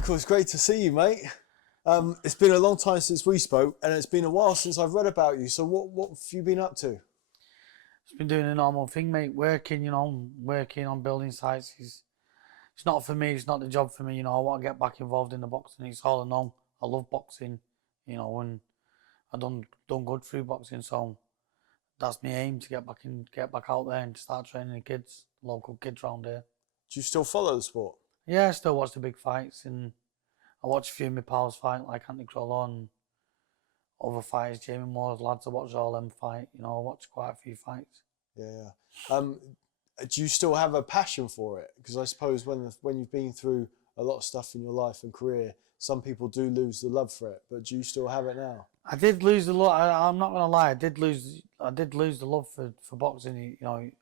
Michael, it's great to see you, mate. It's been a long time since we spoke, and it's been a while since I've read about you. So what have you been up to? Just been doing a normal thing, mate. Working, working on building sites. It's not for me. It's not the job for me. I want to get back involved in the boxing. It's all I know. I love boxing, and I done good through boxing. So that's my aim, to get back out there and start training the kids, local kids around here. Do you still follow the sport? Yeah, I still watch the big fights, and I watch a few of my pals fight, like Anthony Crowell and other fighters, Jamie Moore's lads. I watch all them fight. I watch quite a few fights. Yeah. Do you still have a passion for it? Because I suppose when you've been through a lot of stuff in your life and career, some people do lose the love for it. But do you still have it now? I did lose the love. I'm not gonna lie. I did lose the love for boxing.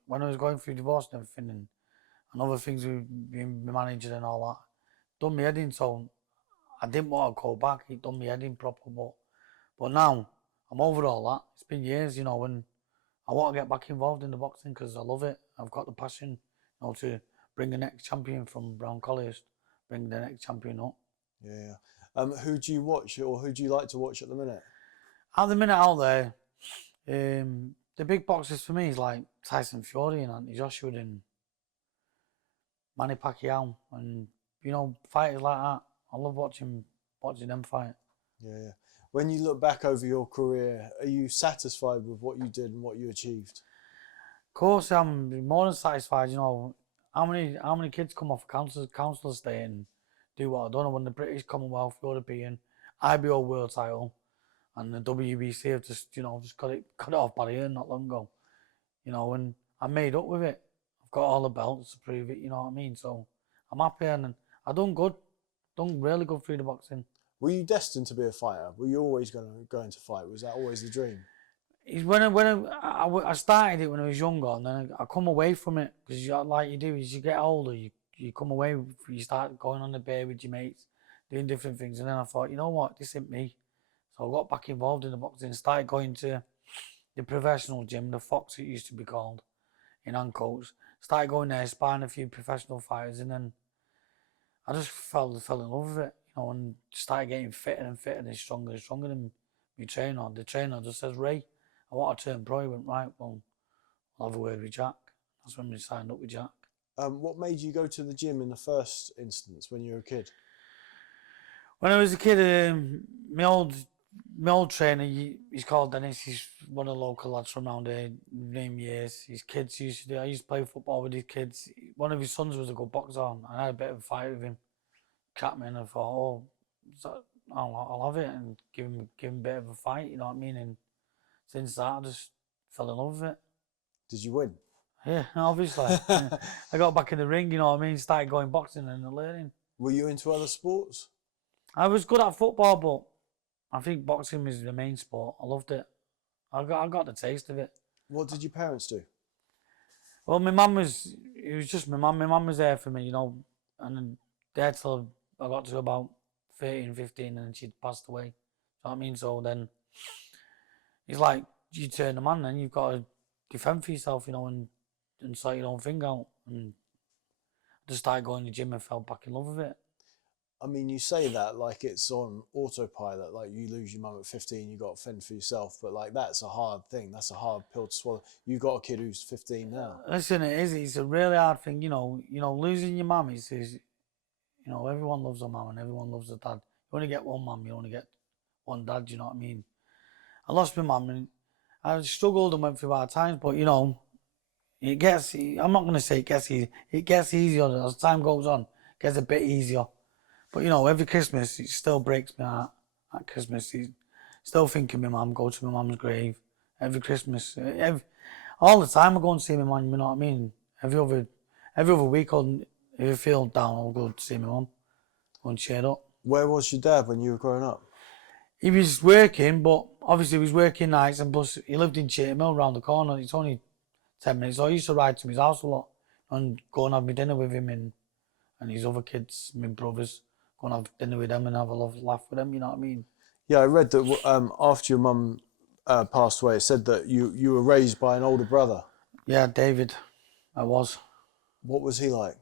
When I was going through divorce and everything, and other things with being my manager and all that, done me head in. So I didn't want to go back. It done me head in proper. But now I'm over all that. It's been years, and I want to get back involved in the boxing because I love it. I've got the passion, to bring the next champion from Brown College, bring the next champion up. Yeah. Who do you watch, or who do you like to watch at the minute? At the minute out there, the big boxers for me is like Tyson Fury and Anthony Joshua and Manny Pacquiao, and fighters like that. I love watching them fight. Yeah. When you look back over your career, are you satisfied with what you did and what you achieved? Of course, I'm more than satisfied. How many kids come off councillors day and do what I've done? I won the British, Commonwealth, European, IBO World Title, and the WBC have just cut it off by the ear not long ago. And I made up with it. I've got all the belts to prove it. You know what I mean? So I'm happy, and I done really good through the boxing. Were you destined to be a fighter? Were you always going to fight? Was that always the dream? I started it when I was younger, and then I come away from it because like you do, as you get older, you come away, you start going on the beer with your mates, doing different things, and then I thought, you know what, this isn't me. So I got back involved in the boxing, started going to the professional gym, the Fox it used to be called, in Ancoats. Started going there, sparring a few professional fighters, and then I just fell in love with it, and started getting fitter and fitter and stronger than my trainer. The trainer just says, Ray, I want to turn pro. He went, right, well, I'll have a word with Jack. That's when we signed up with Jack. What made you go to the gym in the first instance when you were a kid? When I was a kid, my old trainer, he's called Dennis. He's one of the local lads from around here. Name years. His kids I used to play football with his kids. One of his sons was a good boxer, and I had a bit of a fight with him. Cat me, and I thought, I'll have it and give him a bit of a fight. You know what I mean? And since that, I just fell in love with it. Did you win? Yeah, obviously. I got back in the ring. You know what I mean? Started going boxing and learning. Were you into other sports? I was good at football, but I think boxing was the main sport. I loved it. I got the taste of it. What did your parents do? Well, it was just my mum. My mum was there for me, and there till I got to about 13, 15, and then she'd passed away. You know what I mean? So then it's like you turn a man, and you've got to defend for yourself, and sort your own thing out. And I just started going to the gym and fell back in love with it. I mean, you say that like it's on autopilot, like you lose your mum at 15, you got to fend for yourself, but like that's a hard thing. That's a hard pill to swallow. You got a kid who's 15 now. Listen, it is. It's a really hard thing, losing your mum is everyone loves a mum and everyone loves a dad. You only get one mum, you only get one dad, you know what I mean? I lost my mum and I struggled and went through hard times, but it gets, I'm not going to say it gets easy. It gets easier as time goes on. It gets a bit easier. But every Christmas, it still breaks my heart. At Christmas, still thinking of my mum, go to my mum's grave. Every Christmas, all the time I go and see my mum, you know what I mean? Every other week, if I feel down, I'll go to see my mum. Go and cheer up. Where was your dad when you were growing up? He was working, but obviously he was working nights, and plus he lived in Cheetham Mill around the corner. It's only 10 minutes. So I used to ride to his house a lot and go and have my dinner with him and his other kids, my brothers. Go and have dinner with them and have a laugh with them, you know what I mean? Yeah, I read that after your mum passed away, it said that you were raised by an older brother. Yeah, David, I was. What was he like?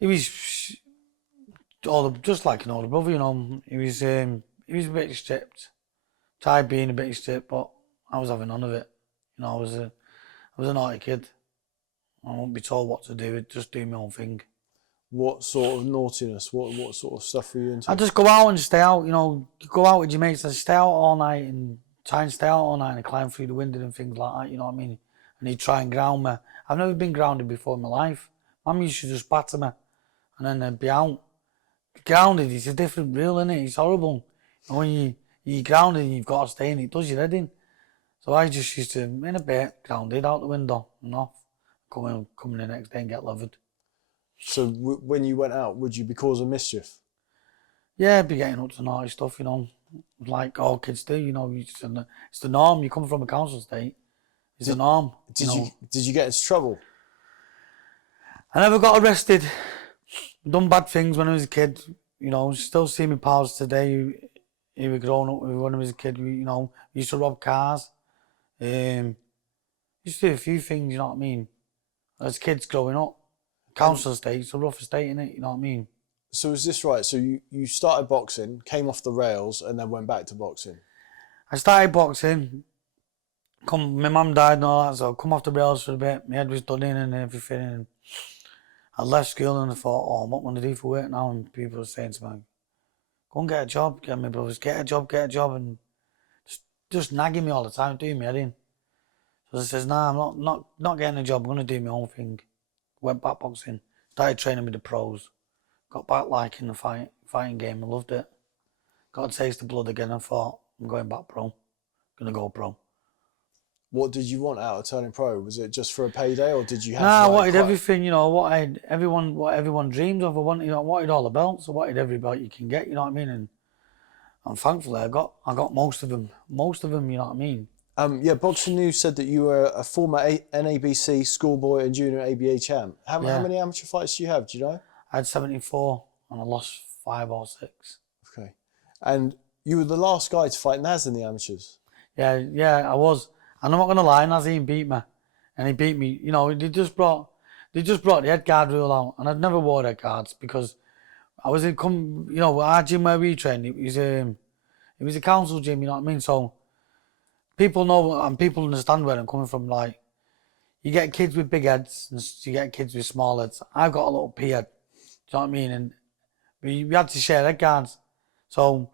He was just like an older brother, you know. He was a bit stripped. Tried being a bit strict, but I was having none of it. You know, I was a naughty kid. I won't be told what to do. Just do my own thing. What sort of naughtiness? What sort of stuff were you into? I just go out and stay out. You know, you go out with your mates and stay out all night and try and stay out all night and climb through the window and things like that. You know what I mean? And he'd try and ground me. I've never been grounded before in my life. Mum used to just batter me and then be out. Grounded is a different rule, isn't it? It's horrible. And when you're grounded and you've got to stay in, it does your head in. So I just used to, in a bit, grounded out the window and off. Come in the next day and get levered. So when you went out, would you be causing mischief? Yeah, be getting up to naughty stuff, you know, like all kids do. You know, it's the norm. You come from a council estate, it's the norm. Did you get into trouble? I never got arrested. Done bad things when I was a kid. You know, still see my pals today who were growing up with when I was a kid. We used to rob cars. Used to do a few things. You know what I mean? As kids growing up, council estate, it's a rough estate, innit? You know what I mean? So is this right? So you started boxing, came off the rails, and then went back to boxing. I started boxing. My mum died and all that, so I come off the rails for a bit. My head was done in and everything. And I left school and I thought, oh, what am I going to do for work now? And people were saying to me, go and get a job. Get my brothers, get a job. And just nagging me all the time, doing me head in. So I says, nah, I'm not getting a job. I'm going to do my own thing. Went back boxing. Started training with the pros. Got back liking the fighting game. I loved it. Got a taste of blood again. I thought, I'm going back pro. Going to go pro. What did you want out of turning pro? Was it just for a payday, or did you have? Nah, I wanted everything. You know, what everyone dreams of. I wanted all the belts. I wanted every belt you can get. You know what I mean? And thankfully, I got most of them. Most of them. You know what I mean? Yeah, Boxing News said that you were a former NABC schoolboy and junior ABA champ. How many amateur fights do you have? Do you know? I had 74 and I lost 5 or 6. Okay. And you were the last guy to fight Naz in the amateurs. Yeah, I was. And I'm not going to lie, Nazim beat me. And he beat me. You know, they just brought the head guard rule out. And I'd never wore head guards because I was our gym where we trained, it was a council gym, you know what I mean? So people know and people understand where I'm coming from. Like, you get kids with big heads and you get kids with small heads. I've got a little pea head. Do you know what I mean? And we had to share head guards. So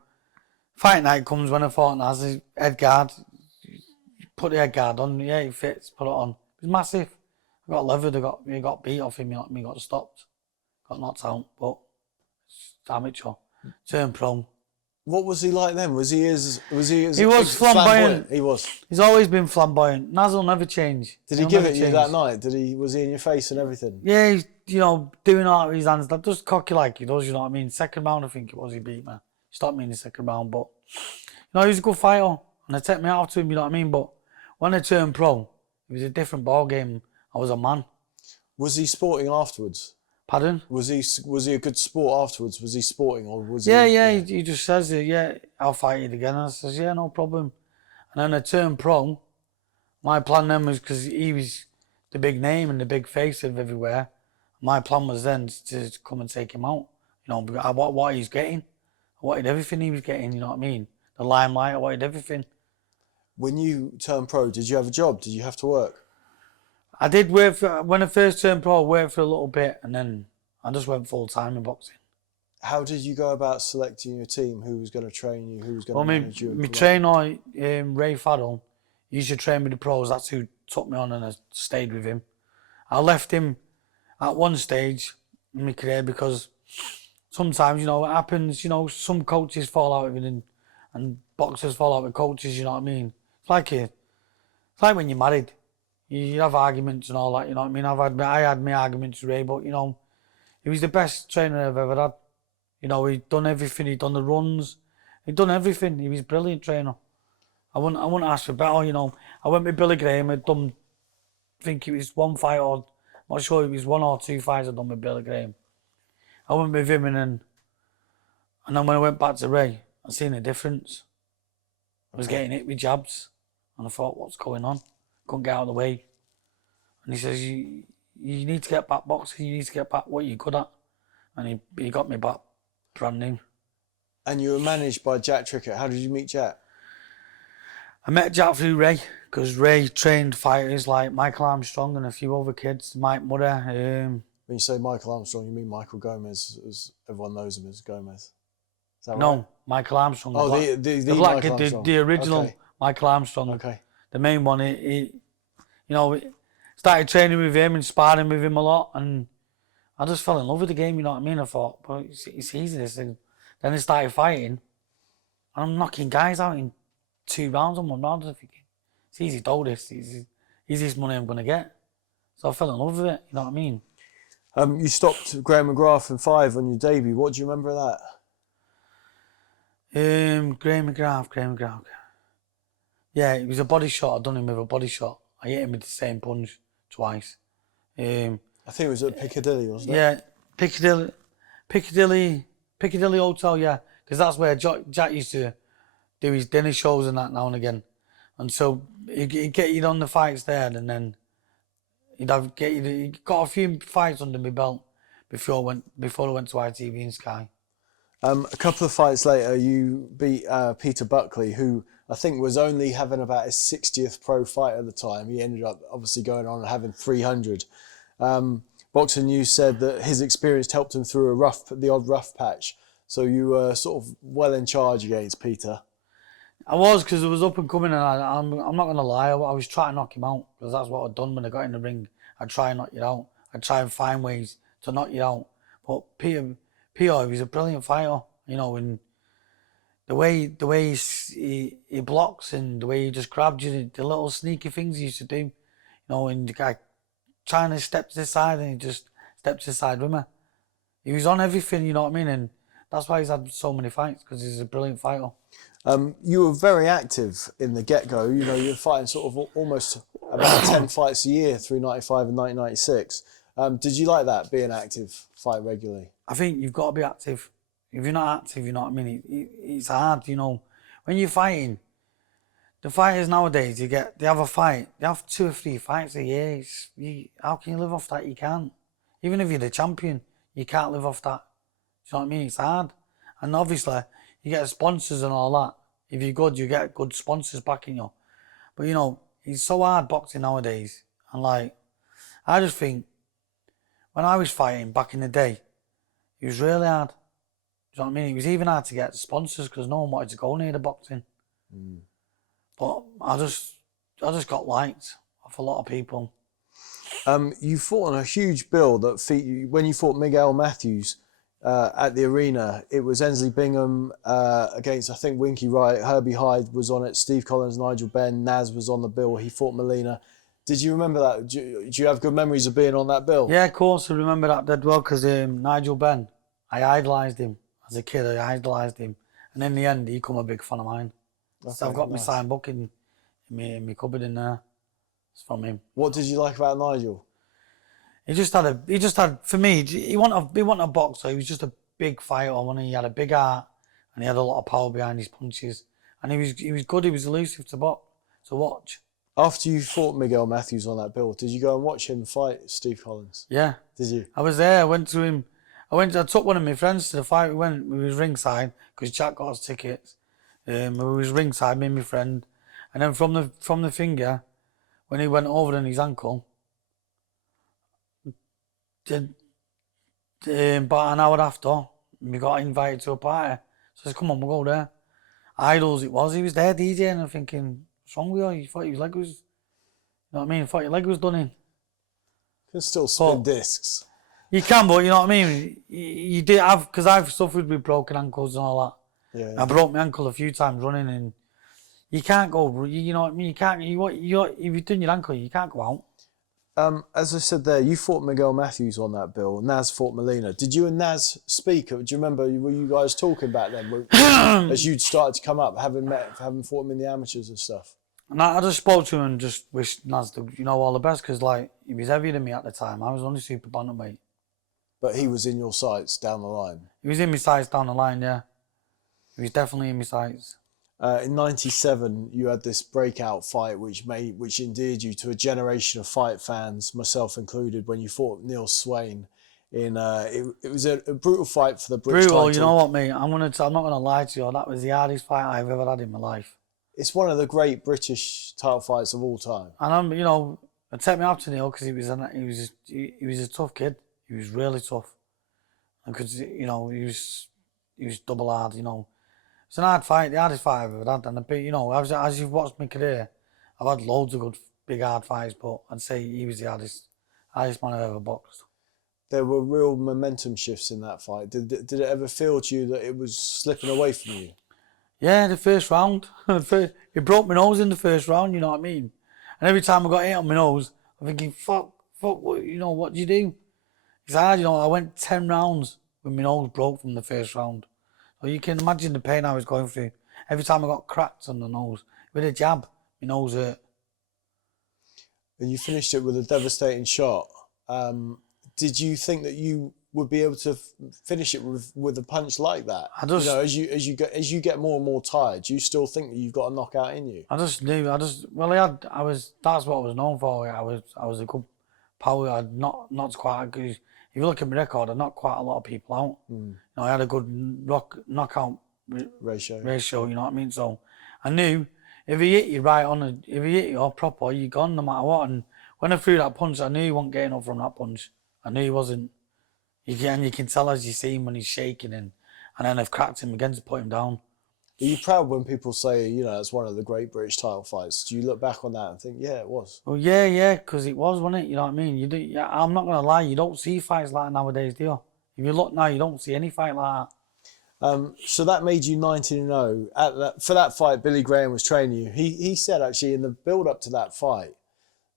fight night comes when I fought as a head guard. Put the head guard on. Yeah, it fits. Put it on. It was massive. I got levered. I got beat off him. You know what I mean? Got stopped. Got knocked out. But it's amateur. Turned pro. What was he like then? Was he as He was flamboyant. He was. He's always been flamboyant. Naz will never change. Did he give it you that night? Was he in your face and everything? Yeah, he's, doing all with his hands. That just cocky like he does, you know what I mean? Second round, I think it was, he beat me. He stopped me in the second round, but, he was a good fighter. And I take me out to him, you know what I mean? But when I turned pro, it was a different ball game. I was a man. Was he sporting afterwards? Pardon? Was he a good sport afterwards? Was he sporting or was he? He just says, I'll fight you again. I says, yeah, no problem. And then I turned pro. My plan then was, because he was the big name and the big face of everywhere, my plan was then to come and take him out. What he's getting. I wanted everything he was getting, you know what I mean? The limelight, I wanted everything. When you turned pro, did you have a job? Did you have to work? I did work when I first turned pro, I worked for a little bit and then I just went full time in boxing. How did you go about selecting your team? Who was going to train you? Who was going to manage you? My trainer, Ray Faddle, he used to train with the pros. That's who took me on and I stayed with him. I left him at one stage in my career because sometimes, it happens, some coaches fall out with it and boxers fall out with coaches, you know what I mean? It's like when you're married. You have arguments and all that, you know what I mean? I had my arguments with Ray, but, he was the best trainer I've ever had. He'd done everything. He'd done the runs. He'd done everything. He was a brilliant trainer. I wouldn't ask for better, I went with Billy Graham. I'd done, I think it was one fight or, I'm not sure it was 1 or 2 fights I'd done with Billy Graham. I went with him and then when I went back to Ray, I seen a difference. I was getting hit with jabs and I thought, what's going on? Couldn't get out of the way. And he says, you need to get back boxing, you need to get back what you're good at. And he got me back brand new. And you were managed by Jack Trickett. How did you meet Jack? I met Jack through Ray, because Ray trained fighters like Michael Armstrong and a few other kids, Mike Mudder. When you say Michael Armstrong, you mean Michael Gomez, as everyone knows him as Gomez. Is that no, right? Michael Armstrong. Oh, the the black Michael kid, Armstrong. the original Okay. Michael Armstrong. Okay. The main one. He started training with him and sparring with him a lot, and I just fell in love with the game. You know what I mean? I thought, but it's easy this thing. Then I started fighting, and I'm knocking guys out in 2 rounds and 1 round. I'm thinking, it's easy, do this. Easiest money I'm gonna get. So I fell in love with it. You know what I mean? You stopped Graham McGrath in 5 on your debut. What do you remember of that? Graham McGrath. Yeah, it was a body shot. I done him with a body shot. I hit him with the same punch twice. I think it was at Piccadilly, wasn't it? Yeah, Piccadilly Hotel. Yeah, because that's where Jack used to do his dinner shows and that now and again. And so he'd get you on the fights there, and then he got a few fights under my belt before I went to ITV and Sky. A couple of fights later, you beat Peter Buckley, who I think was only having about his 60th pro fight at the time. He ended up obviously going on and having 300. Boxing News said that his experience helped him through the odd rough patch. So you were sort of well in charge against Peter. I was, because it was up and coming, and I'm not going to lie, I was trying to knock him out, because that's what I'd done when I got in the ring. I'd try and knock you out. I'd try and find ways to knock you out. But Peter, he was a brilliant fighter, you know, and the way he blocks and the way he just grabbed you, the little sneaky things he used to do, you know, and the guy trying to step to the side and he just steps to the side with me. He was on everything, you know what I mean, and that's why he's had so many fights, because he's a brilliant fighter. You were very active in the get-go. You know, you were fighting sort of almost about 10 fights a year through 95 and 1996. Did you like that, being active, fight regularly? I think you've got to be active. If you're not active, you know what I mean? It's hard, you know. When you're fighting, the fighters nowadays, they have a fight. They have 2 or 3 fights a year. How can you live off that? You can't. Even if you're the champion, you can't live off that. You know what I mean? It's hard. And obviously, you get sponsors and all that. If you're good, you get good sponsors backing you. But, you know, it's so hard boxing nowadays. And, like, I just think, when I was fighting back in the day, it was really hard. You know what I mean? It was even hard to get sponsors because no one wanted to go near the boxing. But I just got liked off a lot of people. You fought on a huge bill when you fought Miguel Matthews at the arena. It was Ensley Bingham against, I think, Winky Wright. Herbie Hyde was on it. Steve Collins, Nigel Benn, Naz was on the bill. He fought Molina. Did you remember that? Do you have good memories of being on that bill? Yeah, of course, I remember that dead well, because Nigel Benn, I idolised him. As a kid, I idolised him. And in the end, he became a big fan of mine. Okay, So I've got nice. my signed book in my cupboard in there. It's from him. What did you like about Nigel? He just had, for me, he wasn't a boxer. He was just a big fighter. He had a big heart, and he had a lot of power behind his punches. And he was good. He was elusive to watch. After you fought Miguel Matthews on that bill, did you go and watch him fight Steve Collins? Yeah. Did you? I was there. I went to him. I took one of my friends to the fight. We was ringside because Jack got us tickets. We was ringside, me and my friend. And then from the finger, when he went over on his ankle, about an hour after, we got invited to a party. So I said, come on, we'll go there. Idols it was. He was there DJing, and I'm thinking, what's wrong with you? You thought your leg was, you know what I mean? You thought your leg was done in. You can still spin discs. You can, but you know what I mean? You did have, because I've suffered with broken ankles and all that. Yeah. I broke my ankle a few times running, and you can't go, you know what I mean? You can't, if you've done your ankle, you can't go out. As I said there, you fought Miguel Matthews on that bill. Naz fought Molina. Did you and Naz speak? Do you remember, were you guys talking back then? As you'd started to come up, having fought him in the amateurs and stuff? And I just spoke to him and just wished Naz all the best, because like, he was heavier than me at the time. I was only super bantamweight. But he was in your sights down the line. He was in my sights down the line, yeah. He was definitely in my sights. In '97, you had this breakout fight, which endeared you to a generation of fight fans, myself included, when you fought Neil Swain It was a brutal fight for the British Brutal, title. you know what, mate? I'm not gonna lie to you. That was the hardest fight I've ever had in my life. It's one of the great British title fights of all time. And it take me up to Neil because he was a tough kid. He was really tough, and because he was double hard. It's an hard fight, the hardest fight I've ever had. And as you've watched my career, I've had loads of good big hard fights, but I'd say he was the hardest man I've ever boxed. There were real momentum shifts in that fight. Did it ever feel to you that it was slipping away from you? Yeah, the first round. It broke my nose in the first round, you know what I mean? And every time I got hit on my nose, I'm thinking, fuck, what do you do? It's hard, I went 10 rounds with my nose broke from the first round. So you can imagine the pain I was going through. Every time I got cracked on the nose, with a jab, my nose hurt. And you finished it with a devastating shot. Did you think that you would be able to finish it with a punch like that? As you get more and more tired, do you still think that you've got a knockout in you? That's what I was known for. I was a good power. I'd not quite good. If you look at my record, I knocked quite a lot of people out. I had a good knockout ratio, you know what I mean? So I knew if he hit you if he hit you off proper, you're gone no matter what. And when I threw that punch, I knew he wasn't getting up from that punch. I knew he wasn't. You can tell as you see him when he's shaking, and then I've cracked him again to put him down. Are you proud when people say, it's one of the great British title fights? Do you look back on that and think, yeah, it was? Well, yeah, because it was, wasn't it? You know what I mean? I'm not going to lie, you don't see fights like that nowadays, do you? If you look now, you don't see any fight like that. So that made you 19-0. For that fight, Billy Graham was training you. He said, actually, in the build-up to that fight,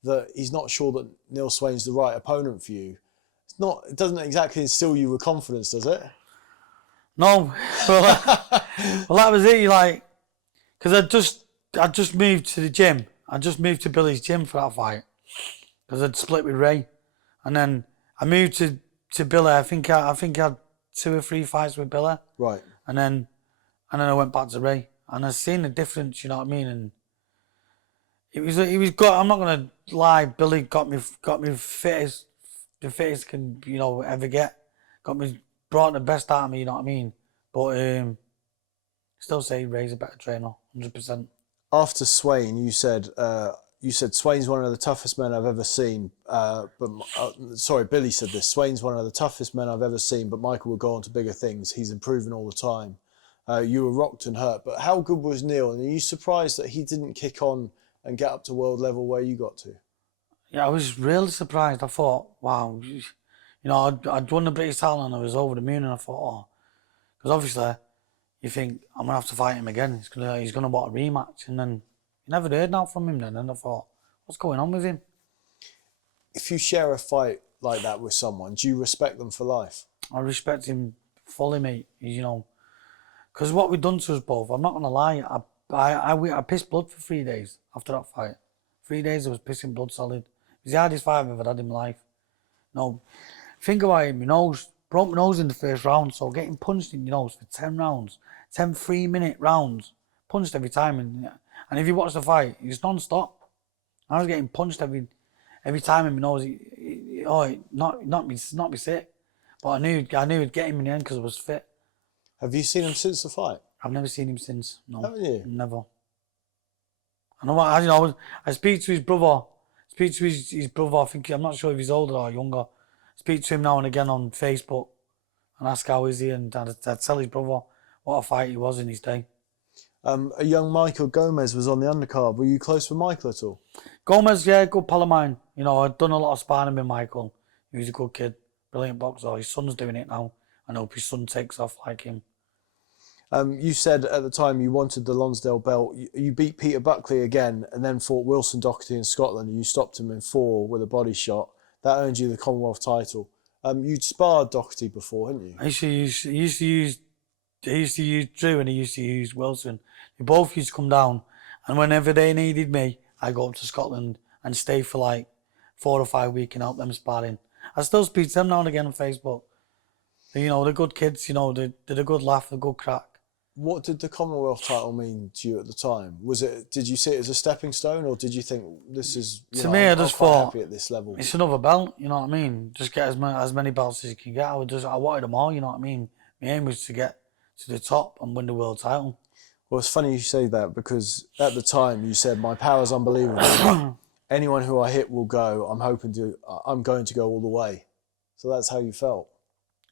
that he's not sure that Neil Swain's the right opponent for you. It doesn't exactly instill you with confidence, does it? No. Well, that was it. Because I just moved to the gym. I just moved to Billy's gym for that fight because I'd split with Ray, and then I moved to Billy. I think I had 2 or 3 fights with Billy. Right. And then I went back to Ray, and I seen the difference. You know what I mean? And he was good. I'm not gonna lie. Billy got me fit the fittest can ever get. Brought the best out of me, you know what I mean? But still say Ray's a better trainer, 100%. After Swain, you said Swain's one of the toughest men I've ever seen. Billy said this. Swain's one of the toughest men I've ever seen, but Michael will go on to bigger things. He's improving all the time. You were rocked and hurt, but how good was Neil? And are you surprised that he didn't kick on and get up to world level where you got to? Yeah, I was really surprised. I thought, wow, I'd won the British title and I was over the moon, and I thought, because obviously you think I'm gonna have to fight him again. He's gonna want a rematch, and then you never heard now from him. Then, and I thought, what's going on with him? If you share a fight like that with someone, do you respect them for life? I respect him fully, mate. Because what we've done to us both, I'm not gonna lie. I pissed blood for 3 days after that fight. 3 days I was pissing blood solid. It was the hardest fight I've ever had in my life. Think about it, broke my nose in the first round, so getting punched in your nose for 10 rounds, 10 3-minute rounds, punched every time. And if you watch the fight, it's non-stop. I was getting punched every time in my nose. It knocked me sick. But I knew it'd get him in the end because I was fit. Have you seen him since the fight? I've never seen him since. No. Haven't you? Never. I speak to his brother. His brother. I'm not sure if he's older or younger. Speak to him now and again on Facebook and ask how is he, and I'd tell his brother what a fight he was in his day. A young Michael Gomez was on the undercard. Were you close with Michael at all? Gomez, yeah, good pal of mine. I'd done a lot of sparring with Michael. He was a good kid, brilliant boxer. His son's doing it now. I hope his son takes off like him. You said at the time you wanted the Lonsdale belt. You beat Peter Buckley again and then fought Wilson Doherty in Scotland, and you stopped him in 4 with a body shot. That earned you the Commonwealth title. You'd sparred Doherty before, hadn't you? He used to use Drew and he used to use Wilson. They both used to come down, and whenever they needed me, I go up to Scotland and stay for like 4 or 5 weeks and help them sparring. I still speak to them now and again on Facebook. They're good kids, they're a good laugh, a good crack. What did the Commonwealth title mean to you at the time? Did you see it as a stepping stone, or did you think this is? To me, I I'm just quite thought happy at this level. it's another belt. You know what I mean? Just get as many belts as you can get. I wanted them all. You know what I mean? My aim was to get to the top and win the world title. Well, it's funny you say that because at the time you said my power's unbelievable. Anyone who I hit will go. I'm going to go all the way. So that's how you felt.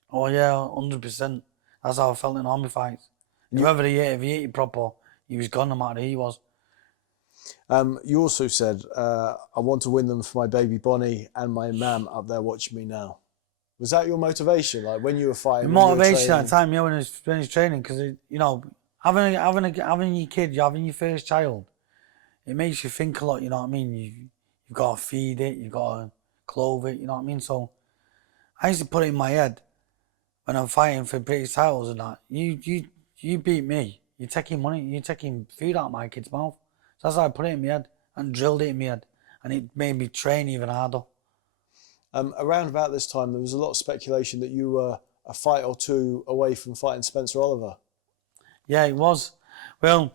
Oh yeah, 100%. That's how I felt in all my fights. If he hit it proper, he was gone no matter who he was. You also said, I want to win them for my baby Bonnie and my mam up there watching me now. Was that your motivation? Like when you were fighting? The motivation at the time, yeah, when I was training, because you know, having your kid, having your first child, it makes you think a lot. You know what I mean? You've got to feed it, you've got to clothe it. You know what I mean? So I used to put it in my head when I'm fighting for British titles and that. You beat me. You're taking money. You're taking food out of my kid's mouth. So that's how I put it in my head and drilled it in my head, and it made me train even harder. Around about this time, there was a lot of speculation that you were a fight or two away from fighting Spencer Oliver. Yeah, it was. Well,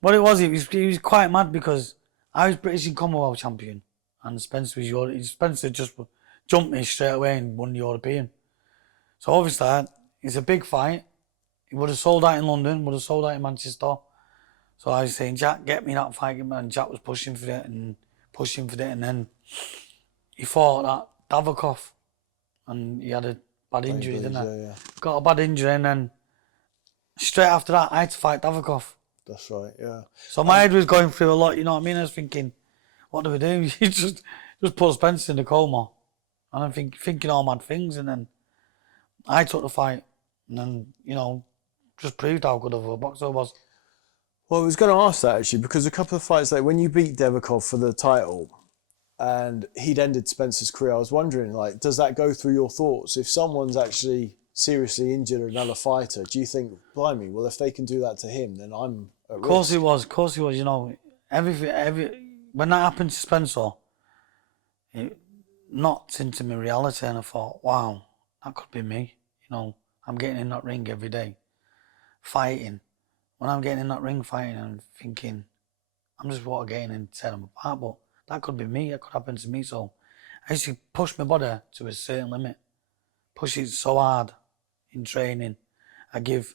what it was quite mad because I was British and Commonwealth champion, and Spencer was Spencer just jumped me straight away and won the European. So obviously, it's a big fight. He would have sold out in London, would have sold out in Manchester. So I was saying, Jack, get me that fight, and Jack was pushing for it, and then he fought that Davokov, and he had a bad injury, didn't he? Yeah. Got a bad injury, and then straight after that, I had to fight Davokov. That's right, yeah. So my head was going through a lot, you know what I mean? I was thinking, what do we do? You just put Spencer in the coma. And I'm thinking all mad things, and then I took the fight, and then, you know, just proved how good of a boxer I was. Well, I was going to ask that actually, because a couple of fights later, when you beat Davokov for the title and he'd ended Spencer's career, I was wondering, like, does that go through your thoughts? If someone's actually seriously injured another fighter, do you think, blimey, well, if they can do that to him, then I'm at risk? Of course he was, you know. When that happened to Spencer, it knocked into my reality, and I thought, wow, that could be me. You know, I'm getting in that ring every day, fighting. When I'm getting in that ring fighting, I'm thinking, I'm just getting in to tear them apart, but that could be me, that could happen to me. So I used to push my body to a certain limit, push it so hard in training. I give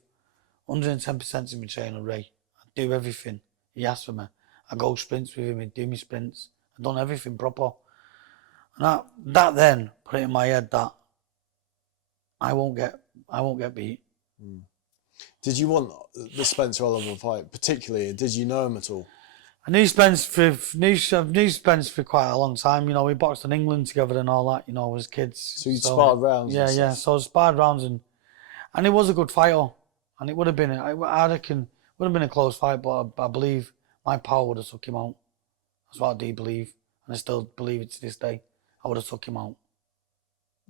110% to my trainer, Ray. I do everything he asks for me. I go sprints with him, I do my sprints. I've done everything proper. And that then put it in my head that I won't get beat. Mm. Did you want the Spencer Oliver fight particularly? Did you know him at all? I knew Spence for quite a long time. You know, we boxed in England together and all that. You know, as kids. So you'd sparred rounds. Yeah. So I sparred rounds and he was a good fighter, and it would have been. I reckon would have been a close fight, but I believe my power would have took him out. That's what I do believe, and I still believe it to this day. I would have took him out.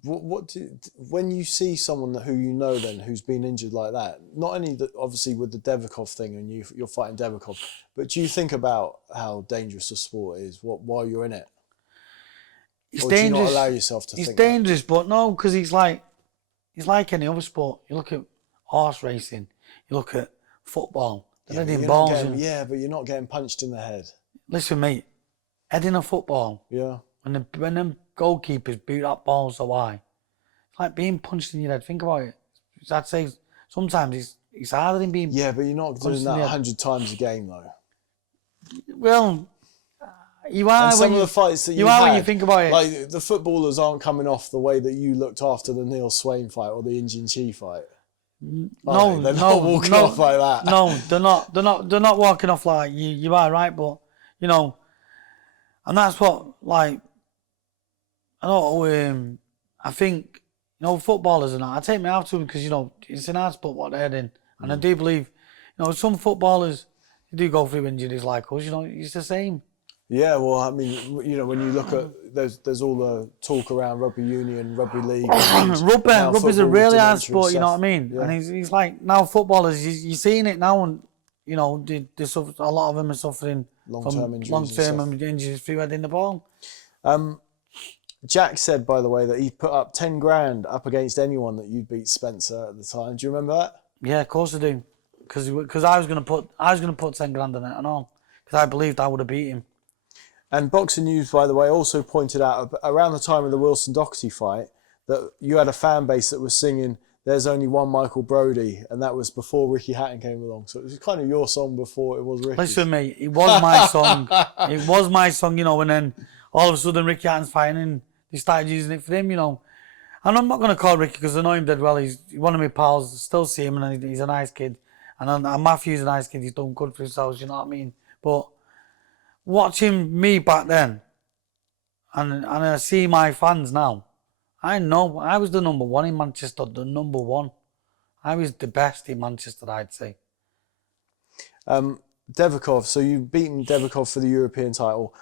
When you see someone who you know then who's been injured like that, not only that obviously with the Davokov thing and you're fighting Davokov, but do you think about how dangerous the sport is while you're in it? It's or dangerous. Do you not allow yourself to think it's dangerous, but no, because it's like any other sport. You look at horse racing, you look at football. They're heading balls. But you're not getting punched in the head. Listen, mate, heading a football. Yeah. When them goalkeepers boot that ball so high, it's like being punched in your head. Think about it. I'd say sometimes it's harder than being. Yeah, but you're not doing that 100 times a game though. Well, you are. And some of the fights that you are had, when you think about it. Like the footballers aren't coming off the way that you looked after the Neil Swain fight or the Injin Chi fight. No, they're not walking off like that. No, they're not. They're not walking off like you. You are right, but you know, and that's what like. I know. I think footballers and that. I take me out to them because it's an hard sport what they're in, and I do believe some footballers do go through injuries like us. It's the same. Yeah, well, I mean, when you look at there's all the talk around rugby union, rugby league. Rugby's a really hard sport. You know what I mean? Yeah. And he's like now footballers. You're seeing it now, and they suffer, a lot of them are suffering long-term injuries through heading the ball. Jack said, by the way, that he put up 10 grand up against anyone that you'd beat Spencer at the time. Do you remember that? Yeah, of course I do. because I was gonna put 10 grand on it and all because I believed I would have beat him. And Boxing News, by the way, also pointed out around the time of the Wilson Doherty fight that you had a fan base that was singing "There's only one Michael Brody," and that was before Ricky Hatton came along. So it was kind of your song before it was Ricky's. Listen, mate, it was my song. It was my song, you know. And then all of a sudden, Ricky Hatton's fighting, and they started using it for him, you know. And I'm not going to call Ricky because I know him dead well. He's one of my pals. Still see him, and he's a nice kid. And Matthew's a nice kid. He's done good for himself. You know what I mean? But watching me back then, and I see my fans now, I know I was the number one in Manchester, the number one. I was the best in Manchester, I'd say. Devikov, so you've beaten Devikov for the European title.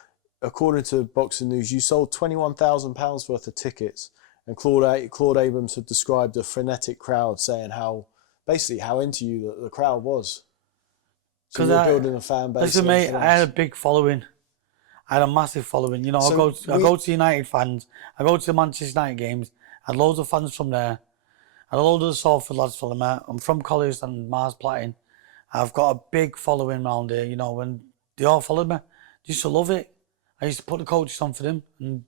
According to Boxing News, you sold £21,000 worth of tickets, and Claude Abrams had described a frenetic crowd, saying how into you the crowd was. So you're building a fan base. Listen, mate, I had a big following. I had a massive following. You know, I go to United fans. I go to the Manchester United games. I had loads of fans from there. I had a load of the Salford lads from there. I'm from Colliers and Mars Platin. I've got a big following around here, you know, and they all followed me. They used to love it. I used to put the coaches on for them, and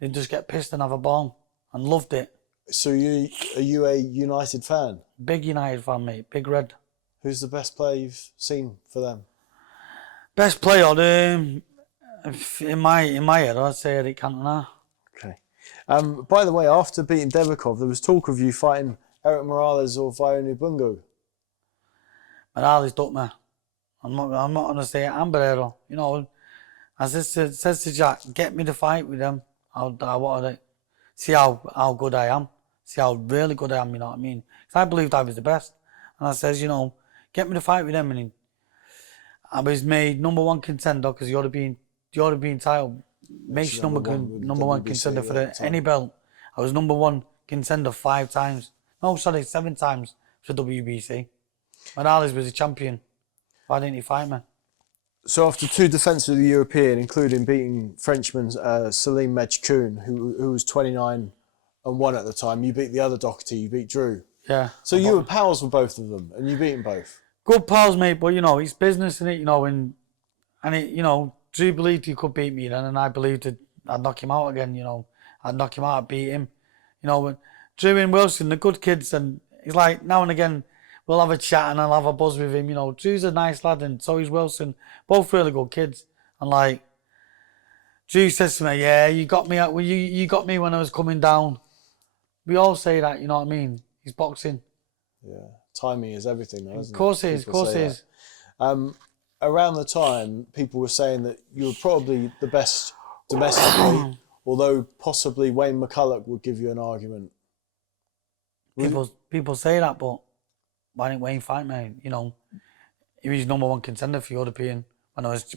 they'd just get pissed and have a ball, and loved it. So are you a United fan? Big United fan, mate. Big Red. Who's the best player you've seen for them? Best player, in my era, I'd say Eric Cantona. Okay. By the way, after beating Devikov, there was talk of you fighting Eric Morales or Vioni Bungo. Morales ducked me. I'm not gonna say Amberero. You know, I says to Jack, get me the fight with them. I wanted it. See how good I am. See how really good I am. You know what I mean? Because I believed I was the best, and I says, you know, get me the fight with them. And I was made number one contender because the European title makes you number one contender for any belt. I was number one contender 5 times. No, sorry, 7 times for WBC. Morales was a champion. Why didn't he fight me? So after 2 defences of the European, including beating Frenchman Salim Medjkoun, who was 29-1 at the time, you beat the other Doherty, you beat Drew. Yeah. So you were pals with both of them, and you beat them both. Good pals, mate, but you know, it's business, innit? You know, and it, you know, Drew believed he could beat me then, and I believed that I'd knock him out again, you know. I'd knock him out, I'd beat him. You know, when Drew and Wilson, they're good kids, and it's like now and again we'll have a chat and I'll have a buzz with him, you know. Drew's a nice lad and so is Wilson. Both really good kids. And like Drew says to me, yeah, you got me you got me when I was coming down. We all say that, you know what I mean? He's boxing. Yeah. Timing is everything though, isn't it? Of course it is, of course it is. Around the time, people were saying that you were probably the best domestically, although possibly Wayne McCulloch would give you an argument. People say that, but why didn't Wayne fight me? You know, he was number one contender for European when I was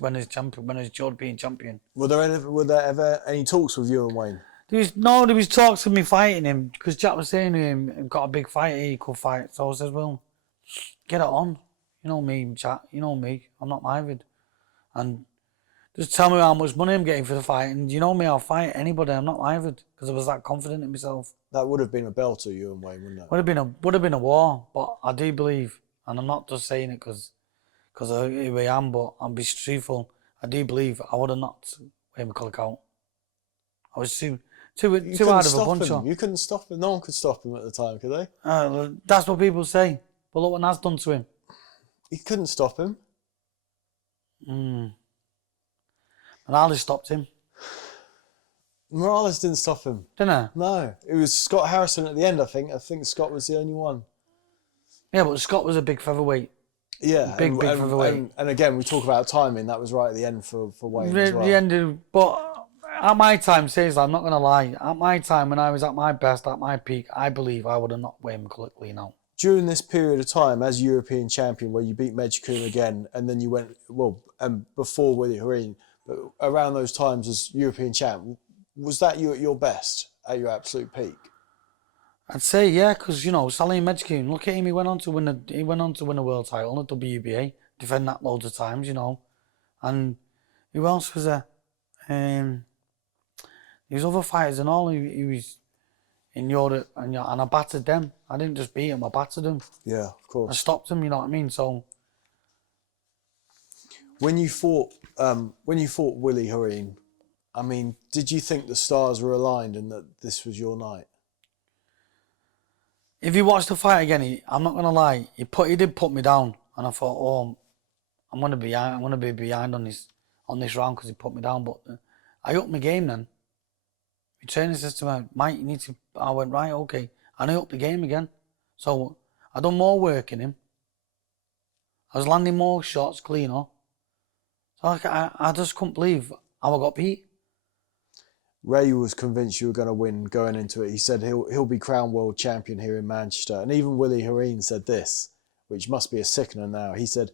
European champion. Were there ever any talks with you and Wayne? There was talks of me fighting him because Jack was saying to him, "I've got a big fight here, he could fight." So I says, "Well, get it on." You know me, Jack. You know me. I'm not married, and just tell me how much money I'm getting for the fight. And you know me, I'll fight anybody. I'm not married because I was that confident in myself. That would have been a belter, you and Wayne, wouldn't it? Would have been a war, but I do believe, and I'm not just saying it because who I am, but I'll be truthful. I do believe I would have knocked Wayne McCulloch out. I was too hard of a puncher. You couldn't stop him. No one could stop him at the time, could they? That's what people say. But look what Nas done to him. He couldn't stop him. Morales stopped him. Morales didn't stop him. Didn't he? No. It was Scott Harrison at the end, I think. I think Scott was the only one. Yeah, but Scott was a big featherweight. Yeah. Big featherweight. And again, we talk about timing. That was right at the end for Wayne as well. But at my time, seriously, I'm not going to lie. At my time, when I was at my best, at my peak, I believe I would have knocked Wayne McCulloch clean out. During this period of time as European champion, where you beat Medjkoun again, and then you went, before Willie Horeen, but around those times as European champ, was that you at your best, at your absolute peak? I'd say yeah, because you know Salim Medjkoun. Look at him; he went on to win a world title in the WBA, defend that loads of times, you know. And who else was there? There was other fighters and all. He was in Europe, and I battered them. I didn't just beat him, I battered him. Yeah, of I course. stopped him, you know what I mean? So When you fought Willie Horeen, I mean, did you think the stars were aligned and that this was your night? if you watch the fight again, I'm not gonna lie, he did put me down, and I thought, oh, I'm gonna be behind on this round because he put me down. But I upped my game then. My training system, Mike, you need to. I went right, okay, and I upped the game again. So I done more work in him. I was landing more shots cleaner. So I just couldn't believe how I got beat. Ray was convinced you were going to win going into it. He said he'll be crowned world champion here in Manchester. And even Willie Horeen said this, which must be a sickener now. He said,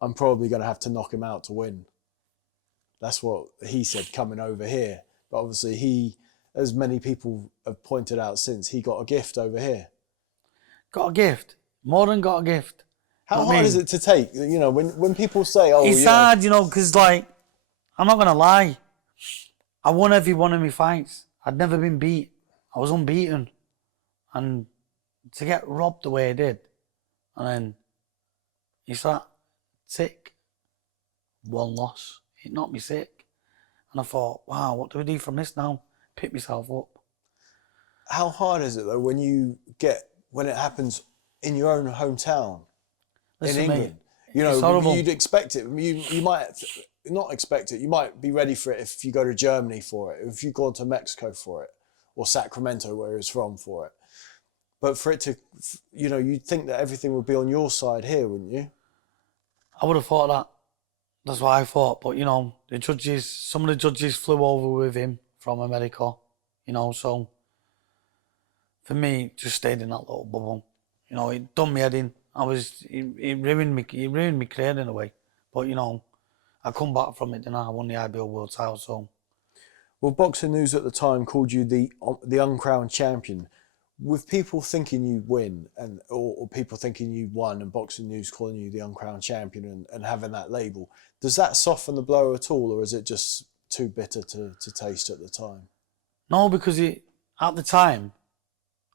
I'm probably going to have to knock him out to win. That's what he said coming over here. But obviously he, as many people have pointed out since, he got a gift over here. Got a gift. More than got a gift. How hard is it to take? You know, when people say, oh, it's hard, you know, because, like, I'm not going to lie. I won every one of my fights. I'd never been beat. I was unbeaten. And to get robbed the way I did, and then it's that sick. One loss. It knocked me sick. And I thought, wow, what do I do from this now? Pick myself up. How hard is it, though, when it happens in your own hometown? Listen, in England, mate, you know, horrible. you'd expect it. You might not expect it. You might be ready for it if you go to Germany for it, if you go to Mexico for it, or Sacramento, where he's from, for it. But for it to, you know, you'd think that everything would be on your side here, wouldn't you? I would have thought that. That's what I thought. But, you know, some of the judges flew over with him from America, you know, so for me, just stayed in that little bubble. You know, it done me head in. It ruined me career in a way. But, you know, I come back from it, and I won the IBO World title, so. Well, Boxing News at the time called you the uncrowned champion. With people thinking you win, or people thinking you won, and Boxing News calling you the uncrowned champion and having that label, does that soften the blow at all, or is it just too bitter to taste at the time? No, because at the time,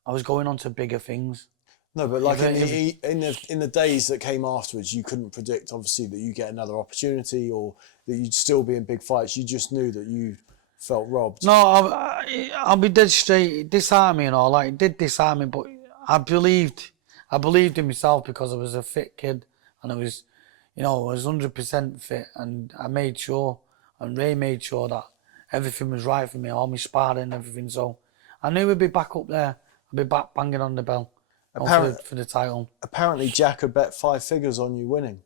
I was going on to bigger things. No, but like in the days that came afterwards, you couldn't predict, obviously, that you get another opportunity or that you'd still be in big fights. You just knew that you felt robbed. No, I'll be dead straight. It disarmed me and all. Like, it did disarm me, but I believed in myself because I was a fit kid and I was 100% fit, and I made sure, and Ray made sure that everything was right for me, all my sparring and everything. So I knew we'd be back up there. I'd be back banging on the bell for the title. Apparently, Jack had bet 5 figures on you winning.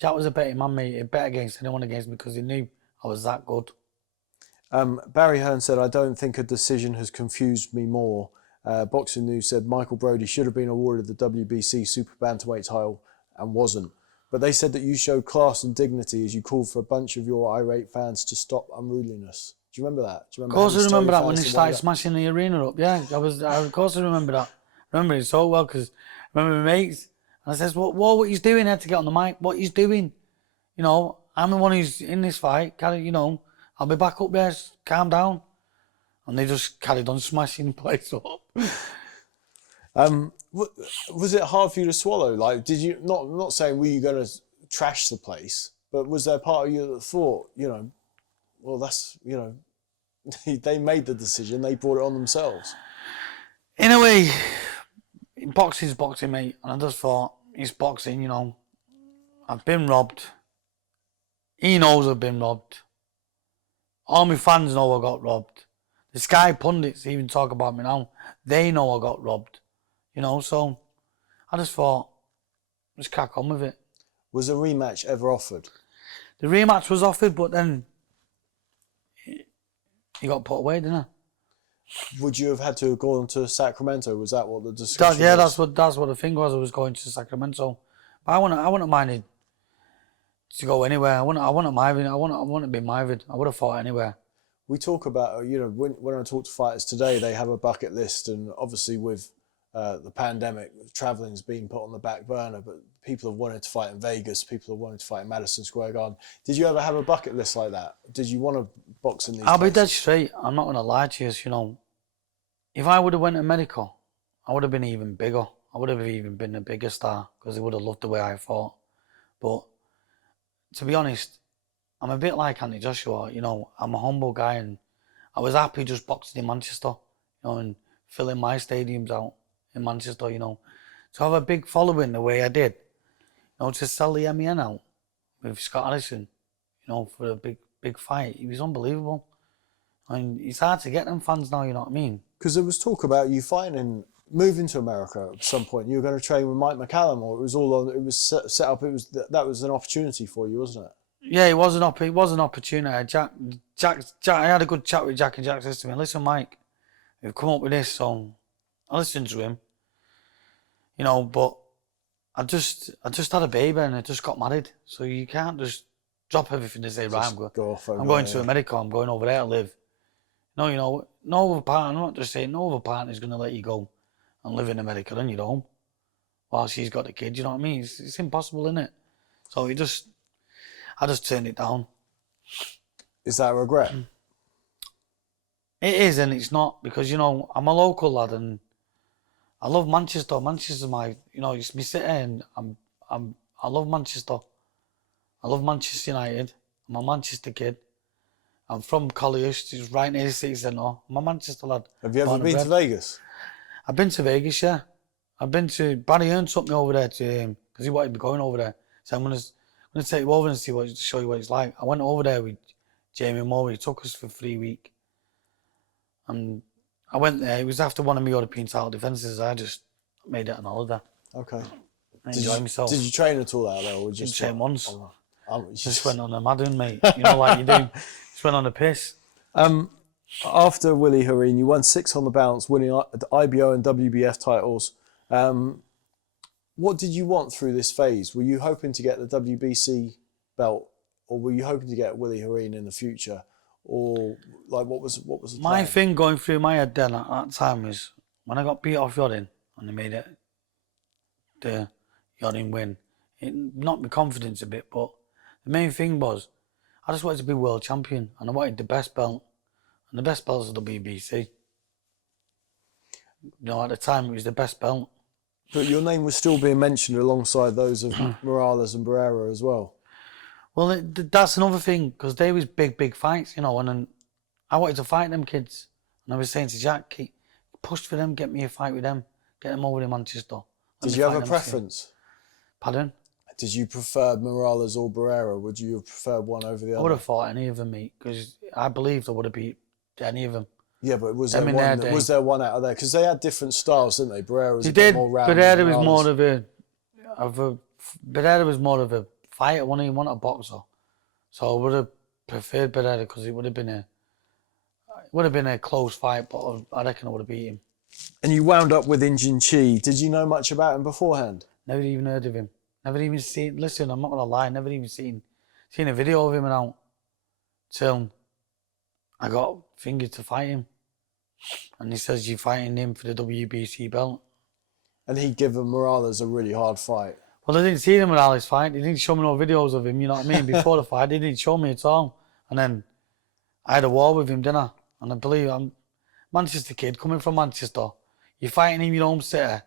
Jack was a betting man, mate. He bet against anyone against me because he knew I was that good. Barry Hearn said, I don't think a decision has confused me more. Boxing News said Michael Brodie should have been awarded the WBC Super Bantamweight title and wasn't. But they said that you showed class and dignity as you called for a bunch of your irate fans to stop unruliness. Do you remember that? Of course I remember that when they started smashing the arena up. Yeah, of course I remember that. I remember it so well because I remember my mates. And I says, what he's doing? I had to get on the mic. What he's doing? You know, I'm the one who's in this fight. You know, I'll be back up there. Calm down. And they just carried on smashing the place up. Was it hard for you to swallow? Like, did you not saying were you going to trash the place, but was there part of you that thought, you know, well, that's, you know, they made the decision, they brought it on themselves? In a way, boxing's boxing, mate. And I just thought, it's boxing, you know. I've been robbed. He knows I've been robbed. All my fans know I got robbed. The Sky pundits even talk about me now. They know I got robbed. You know, so I just thought, let's crack on with it. Was a rematch ever offered? The rematch was offered, but then he got put away, didn't he? Would you have had to have gone to Sacramento? Was that what the discussion was? That's what the thing was. I was going to Sacramento. But I wouldn't have minded to go anywhere. I wouldn't mind. I wouldn't be minded. I would have fought anywhere. We talk about, you know, when I talk to fighters today, they have a bucket list, and obviously with the pandemic, travelling's been put on the back burner, but people have wanted to fight in Vegas, people have wanted to fight in Madison Square Garden. Did you ever have a bucket list like that? Did you want to box in these I'll places? be dead straight. I'm not going to lie to you, you know. If I would have went to America, I would have been even bigger. I would have even been a bigger star because they would have loved the way I fought. But to be honest, I'm a bit like Anthony Joshua. You know, I'm a humble guy, and I was happy just boxing in Manchester, you know, and filling my stadiums out in Manchester, you know. To have a big following the way I did, you know, to sell the MEN out with Scott Allison, you know, for a big fight. It was unbelievable. I mean, it's hard to get them fans now, you know what I mean? Because there was talk about you fighting, moving to America at some point. You were going to train with Mike McCallum, or it was all on. It was set up. It was that was an opportunity for you, wasn't it? Yeah, it was an opportunity. Jack, I had a good chat with Jack, and Jack says to me, "Listen, Mike, we've come up with this, so I listened to him, you know, but I just had a baby and I just got married, so you can't just drop everything and say, right, I'm going to America, I'm going over there to live. No, you know, no other partner, I'm not just saying, no other partner is going to let you go and live in America and you're home while she's got a kid, you know what I mean? It's impossible, isn't it? So I just turned it down. Is that a regret? It is, and it's not, because, you know, I'm a local lad and I love Manchester. Manchester's my, you know, it's my city, and I love Manchester. I love Manchester United. I'm a Manchester kid. I'm from Collyhurst, it's right near the city centre. I'm a Manchester lad. Have you ever been to Vegas? I've been to Vegas, yeah. I've been to, Barry Hearn took me over there to him, because he wanted me going over there. So I'm going to take you over and show you what it's like. I went over there with Jamie Moore. He took us for 3 weeks. And I went there. It was after one of my European title defences. I just made it an holiday. Okay. I enjoyed myself. Did you train at all out there? Or just train once. Just went on a Madden, mate. You know, like you do. Just went on a piss. After Willie Horeen, you won 6 on the bounce, winning the IBO and WBF titles. What did you want through this phase? Were you hoping to get the WBC belt, or were you hoping to get Willie Horeen in the future, or like what was the plan? My thing going through my head then at that time was when I got beat off Yorin and they made it the Yorin win. It knocked my confidence a bit, but the main thing was I just wanted to be world champion and I wanted the best belt, and the best belt was the WBC. You know, at the time it was the best belt. But your name was still being mentioned alongside those of Morales and Barrera as well. Well, that's another thing, because they was big fights, you know, and then I wanted to fight them kids. And I was saying to Jack, push for them, get me a fight with them, get them over to Manchester. Did you have a preference? Pardon? Did you prefer Morales or Barrera? Would you have preferred one over the other? I would have fought any of them, mate, because I believed I would have beat any of them. Yeah, but was there one out of there? Because they had different styles, didn't they? Barrera was a bit more round. Barrera was more of a fighter, he wasn't a boxer. So I would have preferred Barrera because it would have been a close fight, but I reckon I would have beat him. And you wound up with Injin Chi. Did you know much about him beforehand? Never even heard of him. Never even seen. Listen, I'm not gonna lie. Never even seen a video of him around till I got fingered to fight him, and he says you're fighting him for the WBC belt. And he'd given Morales a really hard fight. Well, I didn't see him Morales fight. They didn't show me no videos of him. You know what I mean? Before the fight, they didn't show me at all. And then I had a war with him, didn't I? And I believe I'm Manchester kid coming from Manchester. You're fighting him, your home city.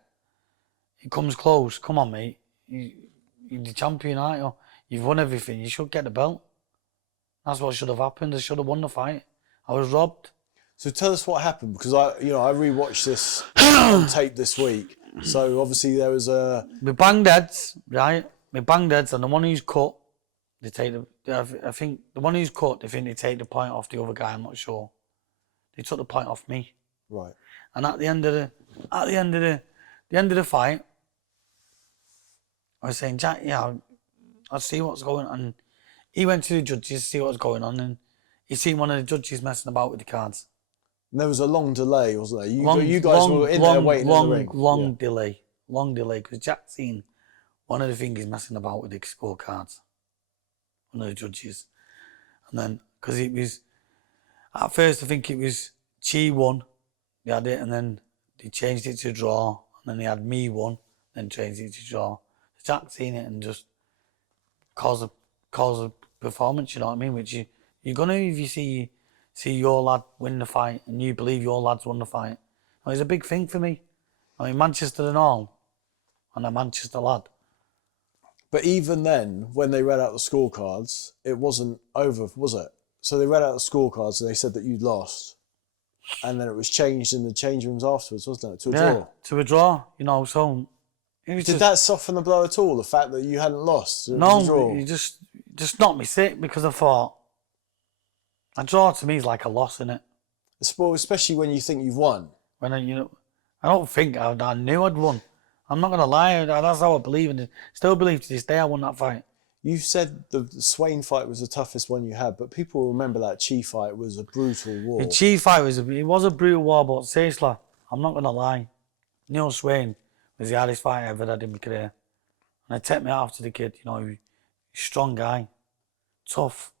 He comes close. Come on, mate. You're the champion, aren't you? You've won everything. You should get the belt. That's what should have happened. I should have won the fight. I was robbed. So tell us what happened, because I rewatched this on tape this week. So obviously there was a... We banged heads, right? We banged heads, and the one who's cut, they take I think the one who's cut, they think they take the point off the other guy. I'm not sure. They took the point off me. Right. And at the end of the fight, I was saying, Jack, yeah, I'll see what's going on. And he went to the judges to see what's going on, and he seen one of the judges messing about with the cards. And there was a long delay, wasn't there? You guys were in there waiting in the ring. Long delay, because Jack seen one of the fingers messing about with the scorecards. One of the judges. And then, because it was, at first I think it was Chi won, they had it, and then they changed it to draw, and then they had me won, then changed it to draw. Jack seen it and just cause a performance, you know what I mean? Which you're gonna, if you see your lad win the fight and you believe your lad's won the fight. It's a big thing for me. I mean, Manchester and all, and a Manchester lad. But even then, when they read out the scorecards, it wasn't over, was it? So they read out the scorecards and they said that you'd lost. And then it was changed in the change rooms afterwards, wasn't it? To a draw. To a draw, you know, so... It was Did that soften the blow at all, the fact that you hadn't lost? It was a draw? No, it just knocked me sick because I thought, a draw to me is like a loss, innit? Especially when you think you've won. When I don't think I knew I'd won. I'm not going to lie, that's how I believe in it. Still believe to this day I won that fight. You said the Swain fight was the toughest one you had, but people remember that Chi fight was a brutal war. The Chi fight was a brutal war, but seriously, I'm not going to lie. Neil Swain was the hardest fight I ever had in my career. And I take me out to the kid, you know, he's a strong guy, tough.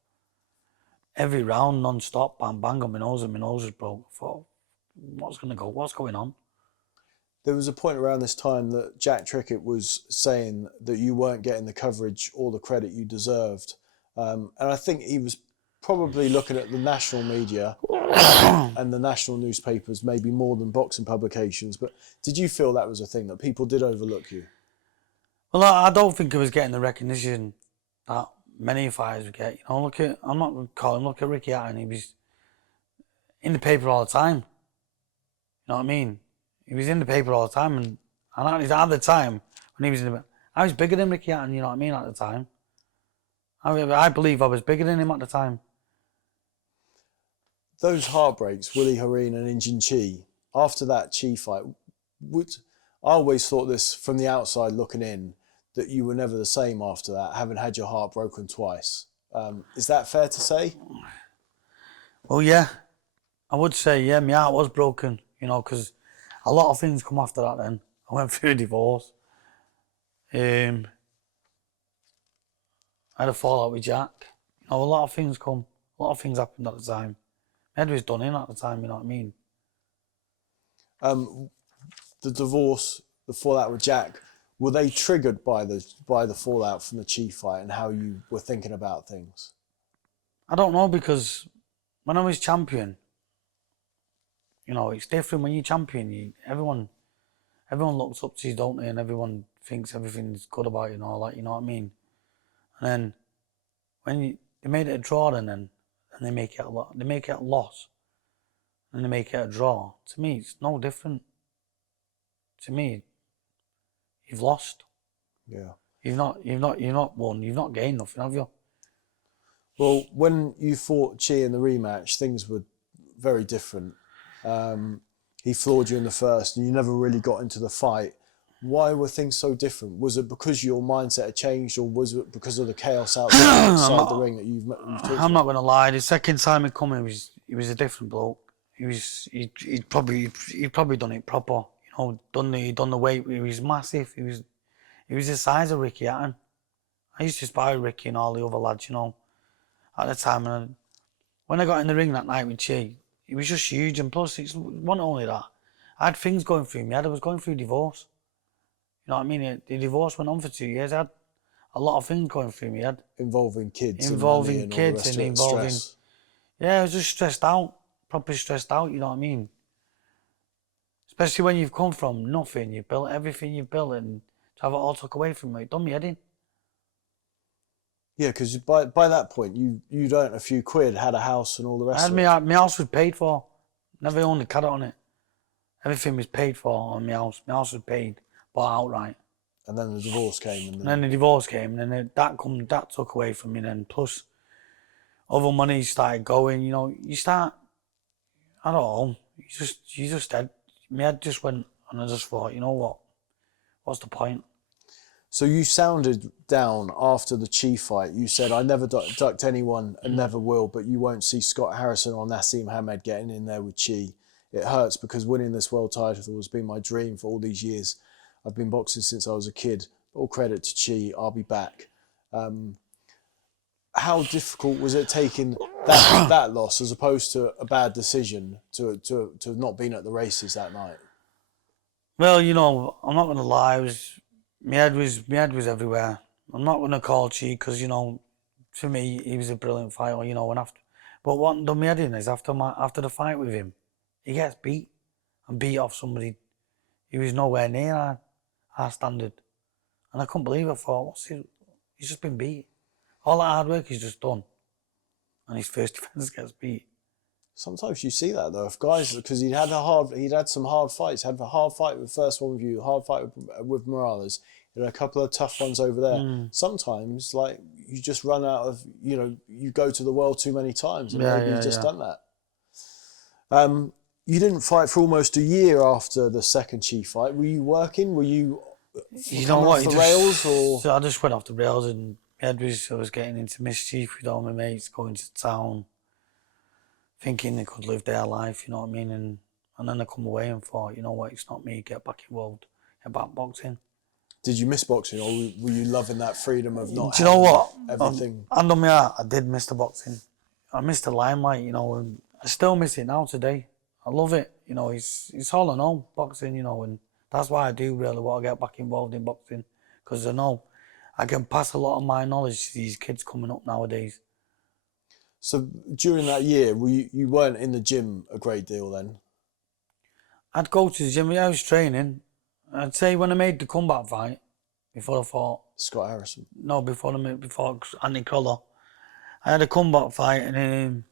Every round, non-stop, bang, bang on my nose, and my nose was broke. I thought, what's going on? There was a point around this time that Jack Trickett was saying that you weren't getting the coverage or the credit you deserved. And I think he was probably looking at the national media and the national newspapers maybe more than boxing publications. But did you feel that was a thing, that people did overlook you? Well, I don't think I was getting the recognition that many fighters would get. You know, I'm not going to call him, look at Ricky Hatton. He was in the paper all the time. You know what I mean? He was in the paper all the time, and at the time when he was in the, I was bigger than Ricky Hatton. You know what I mean? At the time, I believe I was bigger than him at the time. Those heartbreaks, Willie Hareen and Injin Chi, after that Chi fight, I always thought this from the outside looking in, that you were never the same after that, having had your heart broken twice. Is that fair to say? Well, yeah, I would say, yeah, my heart was broken, you know, because a lot of things come after that then. I went through a divorce. I had a fallout with Jack. You know, a lot of things happened at the time. My head was done in at the time, you know what I mean? The divorce, the fallout with Jack, were they triggered by the fallout from the Chi fight and how you were thinking about things? I don't know, because when I was champion, you know, it's different when you're champion. Everyone looks up to you, don't they? And everyone thinks everything's good about you and all that, you know what I mean? And then when they made it a draw, and they make it a loss, and they make it a draw. To me, it's no different. To me, you've lost. Yeah. You've not won. You've not gained nothing, have you? Well, when you fought Chi in the rematch, things were very different. He floored you in the first, and you never really got into the fight. Why were things so different? Was it because your mindset had changed, or was it because of the chaos outside the ring that you've talked about? I'm not going to lie. The second time he come in, he was a different bloke. He'd probably done it proper. You know, he done the weight. He was massive. He was the size of Ricky Hatton. I used to spar with Ricky and all the other lads, you know, at the time. And when I got in the ring that night with Chi, he was just huge. And plus, it wasn't only that. I had things going through me. I was going through divorce. You know what I mean? The divorce went on for 2 years. I had a lot of things going through me. Involving kids. Involving and kids and involving... stress. Yeah, I was just stressed out. Properly stressed out, you know what I mean? Especially when you've come from nothing. You've built everything you've built, and to have it all took away from you, it done me head in. Yeah, because by that point, you'd earned a few quid, had a house and all the rest of it. My house was paid for. Never owned a cat on it. Everything was paid for on my house. My house was paid, bought outright. And then the divorce came. And then the divorce came, and then that took away from me. Then plus, other money started going. You know, you start. I don't know. You just dead. My head just went, and I just thought, you know what? What's the point? So you sounded down after the Chi fight. You said, I never ducked anyone and never will, but you won't see Scott Harrison or Nassim Hamed getting in there with Chi. It hurts because winning this world title has been my dream for all these years. I've been boxing since I was a kid. All credit to Chi. I'll be back. How difficult was it taking that loss as opposed to a bad decision to have not been at the races that night? Well, you know, I'm not going to lie. My head was everywhere. I'm not going to call Chi because, you know, for me, he was a brilliant fighter, you know, but what done me head in is after the fight with him, he gets beat and beat off somebody, he was nowhere near our standard. And I couldn't believe it. I thought, he's just been beat. All that hard work he's just done. And his first defence gets beat. Sometimes you see that though, if guys, because he'd had some hard fights. Had a hard fight with the first one with you, hard fight with Morales. He had a couple of tough ones over there. Sometimes, like, you just run out of, you go to the world too many times, and maybe you've just done that. You didn't fight for almost a year after the second Chi fight. Were you working? Were you off the rails? Or? So I just went off the rails, and I was getting into mischief with all my mates, going to town, thinking they could live their life, you know what I mean? And then I come away and thought, you know what, it's not me, get back involved, get back boxing. Did you miss boxing, or were you loving that freedom of not Do you know what? Everything? Hand on my heart, I did miss the boxing. I missed the limelight, and I still miss it now today. I love it, it's all I know, boxing, and that's why I do really want to get back involved in boxing, because I know I can pass a lot of my knowledge to these kids coming up nowadays. So during that year, you weren't in the gym a great deal then? I'd go to the gym, I was training. I'd say when I made the comeback fight, before I fought... Scott Harrison? No, before Andy Cruller. I had a comeback fight, and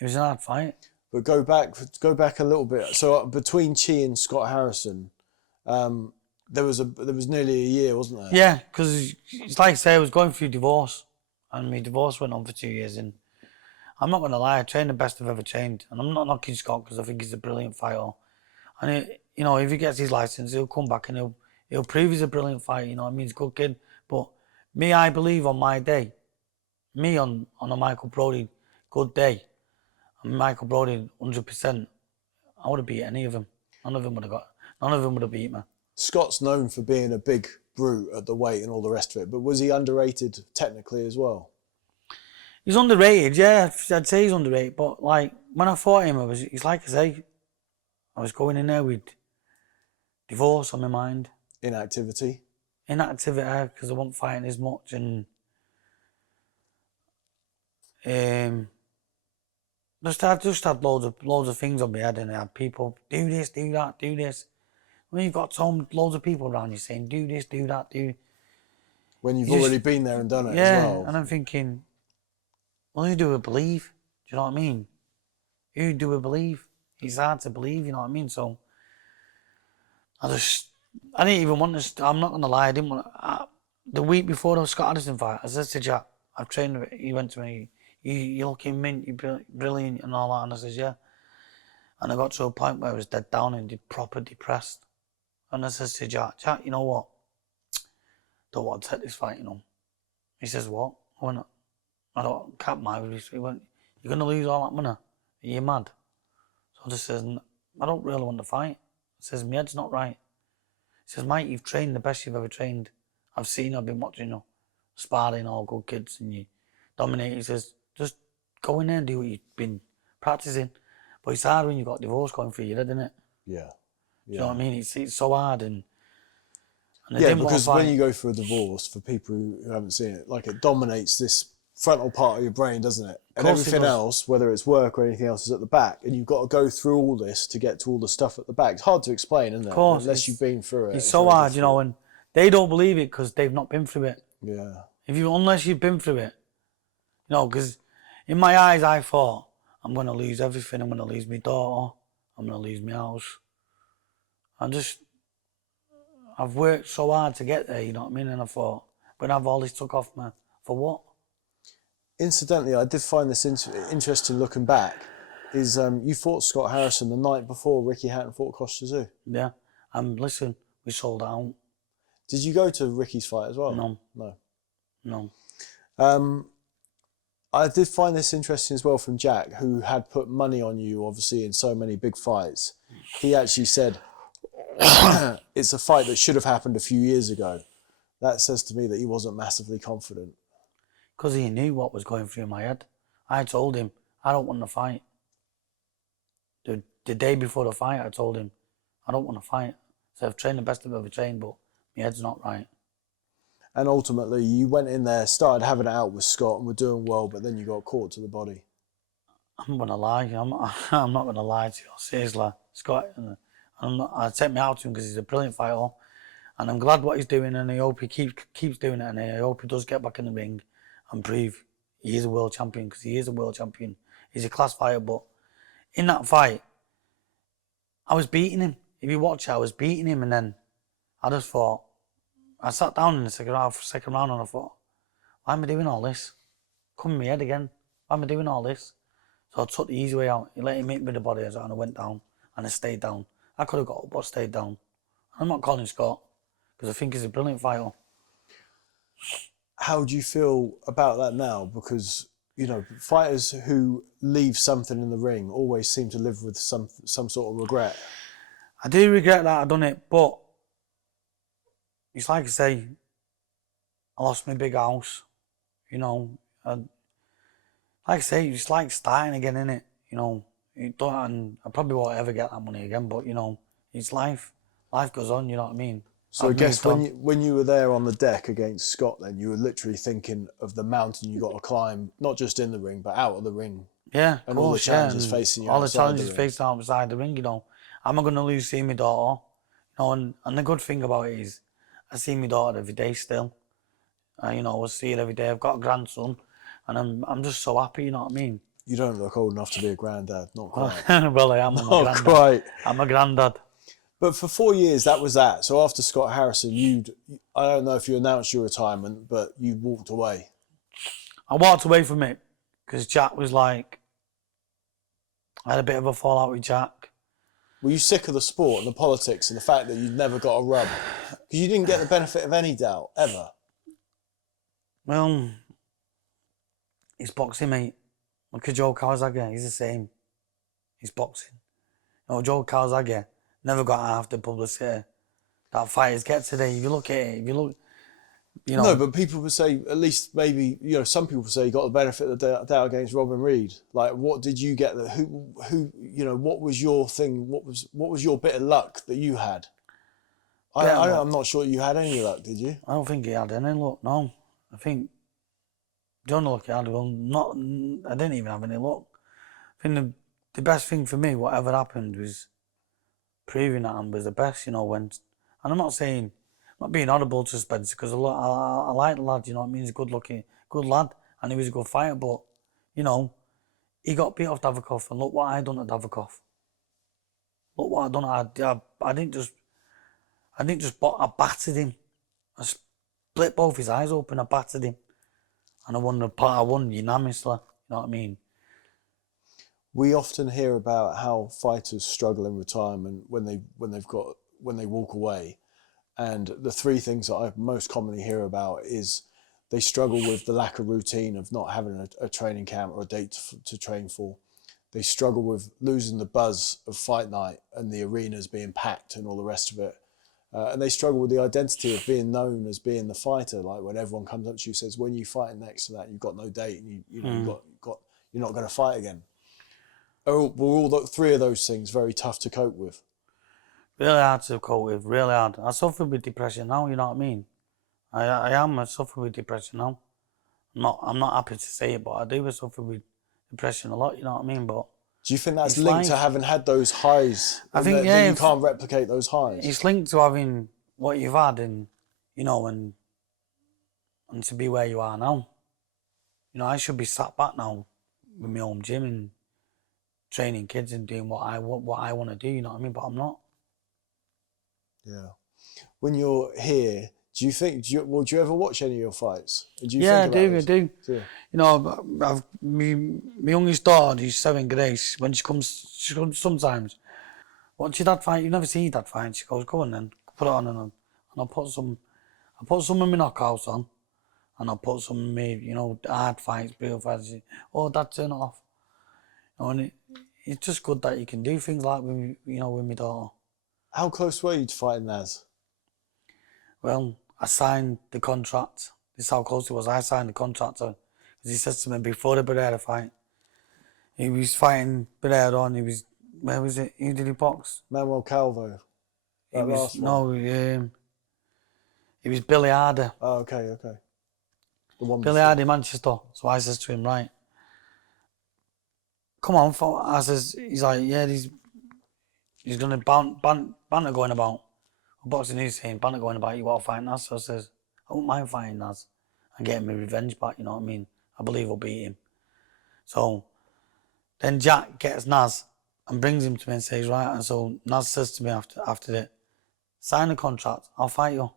it was an hard fight. But go back a little bit. So between Chi and Scott Harrison, there was nearly a year, wasn't there? Yeah, because it's like I say, I was going through divorce, and my divorce went on for 2 years, and I'm not going to lie, I trained the best I've ever trained, and I'm not knocking Scott because I think he's a brilliant fighter. And if he gets his license, he'll come back and he'll prove he's a brilliant fighter. He's a good kid. But me, I believe on my day, on a Michael Brody good day, and Michael Brody 100%, I would have beat any of them. None of them would have beat me. Scott's known for being a big brute at the weight and all the rest of it, but was he underrated technically as well? He's underrated, yeah. I'd say he's underrated. But like when I fought him, it's like I say, I was going in there with divorce on my mind. Inactivity, because I wasn't fighting as much, and I just had loads of things on my head, and I had people do this, do that, do this. When you've got loads of people around you saying do this, do that, do. When you've already been there and done it as well. And I'm thinking, well, who do we believe? Do you know what I mean? Who do we believe? It's hard to believe, you know what I mean? So I didn't even want to. I'm not gonna lie, I didn't want to. The week before the Scott Addison fight, I said to Jack, I've trained with it. He went to me, you're looking mint, you're brilliant and all that. And I says, yeah. And I got to a point where I was dead down and proper depressed. And I says to Jack, you know what? Don't want to take this fight, He says, what? I went, can't mind with you. He went, you're going to lose all that money. Are you mad? So I just says, I don't really want to fight. He says, my head's not right. He says, mate, you've trained the best you've ever trained. I've been watching you, sparring all good kids and you dominate. He says, just go in there and do what you've been practicing. But it's hard when you've got divorce going through your head, isn't it? Yeah. Do you know what I mean? It's so hard. And because when you go through a divorce, for people who haven't seen it, like it dominates this frontal part of your brain, doesn't it? And everything else, whether it's work or anything else, is at the back. And you've got to go through all this to get to all the stuff at the back. It's hard to explain, isn't it? Of course. Unless you've been through it. It's so hard, and they don't believe it because they've not been through it. Yeah. Unless you've been through it. Because in my eyes, I thought, I'm going to lose everything. I'm going to lose my daughter. I'm going to lose my house. I've worked so hard to get there, you know what I mean? And I thought, I'm going to have all this took off me. For what? Incidentally, I did find this interesting looking back, is you fought Scott Harrison the night before Ricky Hatton fought Kostya Tszyu. Yeah. And listen, we sold out. Did you go to Ricky's fight as well? No. I did find this interesting as well from Jack, who had put money on you, obviously, in so many big fights. He actually said, it's a fight that should have happened a few years ago. That says to me that he wasn't massively confident. Because he knew what was going through my head. I told him, I don't want to fight. The day before the fight, I told him, I don't want to fight. So I've trained the best I've ever trained, but my head's not right. And ultimately, you went in there, started having it out with Scott and were doing well, but then you got caught to the body. I'm going to lie. I'm not going to lie to you. Seriously, Scott, And I take me out to him because he's a brilliant fighter. And I'm glad what he's doing, and I hope he keeps doing it, and I hope he does get back in the ring and prove he is a world champion, because he is a world champion. He's a class fighter, but in that fight, I was beating him. If you watch it, I was beating him, and then I just thought, I sat down in the second round, and I thought, why am I doing all this? Come in my head again. Why am I doing all this? So I took the easy way out. He let him hit me with the body, and I went down, and I stayed down. I could have got up, but stayed down. I'm not calling Scott, because I think he's a brilliant fighter. How do you feel about that now? Because, you know, fighters who leave something in the ring always seem to live with some sort of regret. I do regret that I done it, but it's like I say, I lost my big house, you know. And like I say, it's like starting again, innit? You know, and I probably won't ever get that money again, but, you know, it's life. Life goes on, you know what I mean? So I guess when you were there on the deck against Scott, then you were literally thinking of the mountain you got to climb, not just in the ring, but out of the ring. Yeah, and all the challenges facing you. All the challenges facing outside the ring, you know. Am I going to lose seeing my daughter? You know, and the good thing about it is, I see my daughter every day still. You know, I see her every day. I've got a grandson, and I'm just so happy. You know what I mean? You don't look old enough to be a granddad, not quite. Well, I am. Not quite. I'm a granddad. But for 4 years, that was that. So after Scott Harrison, I don't know if you announced your retirement, but you walked away. I walked away from it because Jack was like, I had a bit of a fallout with Jack. Were you sick of the sport and the politics and the fact that you'd never got a rub? Because you didn't get the benefit of any doubt, ever. Well, it's boxing, mate. Look at Joe Kawasaki, he's the same. He's boxing. You know, Joe Kawasaki never got half the publicity that fighters get today. If you look at it, you know. No, but people would say, at least maybe, you know, some people would say you got the benefit of the doubt against Robin Reed. Like, what did you get? Who, you know, what was your thing? What was your bit of luck that you had? I'm not sure you had any luck, did you? I don't think he had any luck, no. I think the only luck he had, I didn't even have any luck. I think the best thing for me, whatever happened, was proving that I was the best, you know, and I'm not saying, not being audible to Spencer, because I like the lad, you know what I mean, he's a good lad, and he was a good fighter, but, you know, he got beat off Davikov, and look what I done at Davikov. Look what I done, I didn't just, I battered him. I split both his eyes open, I battered him, and I won unanimously, you know what I mean. We often hear about how fighters struggle in retirement when they walk away, and the three things that I most commonly hear about is they struggle with the lack of routine of not having a training camp or a date to train for. They struggle with losing the buzz of fight night and the arenas being packed and all the rest of it, and they struggle with the identity of being known as being the fighter. Like when everyone comes up to you and says, "When you fight next to that, you've got no date, and you're not going to fight again." Were all three of those things very tough to cope with? Really hard to cope with, really hard. I suffer with depression now, you know what I mean? I suffer with depression now. I'm not happy to say it, but I do suffer with depression a lot, you know what I mean? But do you think that's linked to having had those highs? I think, that you can't replicate those highs? It's linked to having what you've had and, you know, and to be where you are now. You know, I should be sat back now with my own gym and training kids and doing what I want to do, you know what I mean? But I'm not. Yeah. When you're here, do you ever watch any of your fights? I do. Yeah. You know, my youngest daughter, who's 7, Grace, when she comes sometimes, watch your dad fight, you never see your dad fight, she goes, go on then, put it on, and I'll put some of my knockouts on, and I'll put some of my, you know, hard fights, brutal fights. Oh, Dad, turn it off. You know, and it's just good that you can do things like with my daughter. How close were you to fighting Naz? Well, I signed the contract. This is how close it was. I signed the contract because he said to me before the Barrera fight, he was fighting Barrera and he was, where was it? Who did he box? Manuel Calvo. He was Billy Harder. Oh, okay. Billy Harder, Manchester. So I says to him, right, come on, I says, he's like, yeah, he's gonna banter going about. Boxing news saying banter going about. You want to fight Nas? So I says I wouldn't mind fighting Nas and getting my revenge back. You know what I mean? I believe I'll beat him. So then Jack gets Nas and brings him to me and says, right. And so Nas says to me after that, sign the contract. I'll fight you.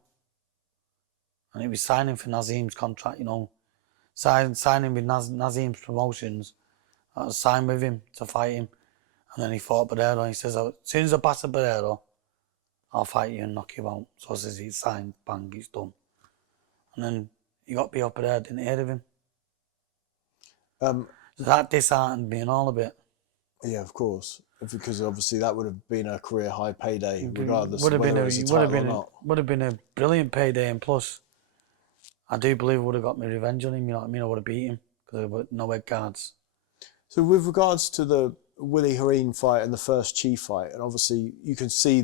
And he was signing for Nazim's contract. You know, signing with Nazim's promotions. I was signed with him to fight him. And then he fought Barrero. And he says, as soon as I pass the Barrero, I'll fight you and knock you out. So I says, he's signed, bang, he's done. And then he got beat up Barrero, didn't hear of him. So that disheartened me and all a bit. Yeah, of course. Because obviously that would have been a career high payday, regardless Would of have whether been it was a title or not. would have been a brilliant payday, and plus, I do believe I would have got my revenge on him. You know what I mean? I would have beat him because there were no head guards. So with regards to the Willie Hareen fight and the first Chi fight, and obviously you can see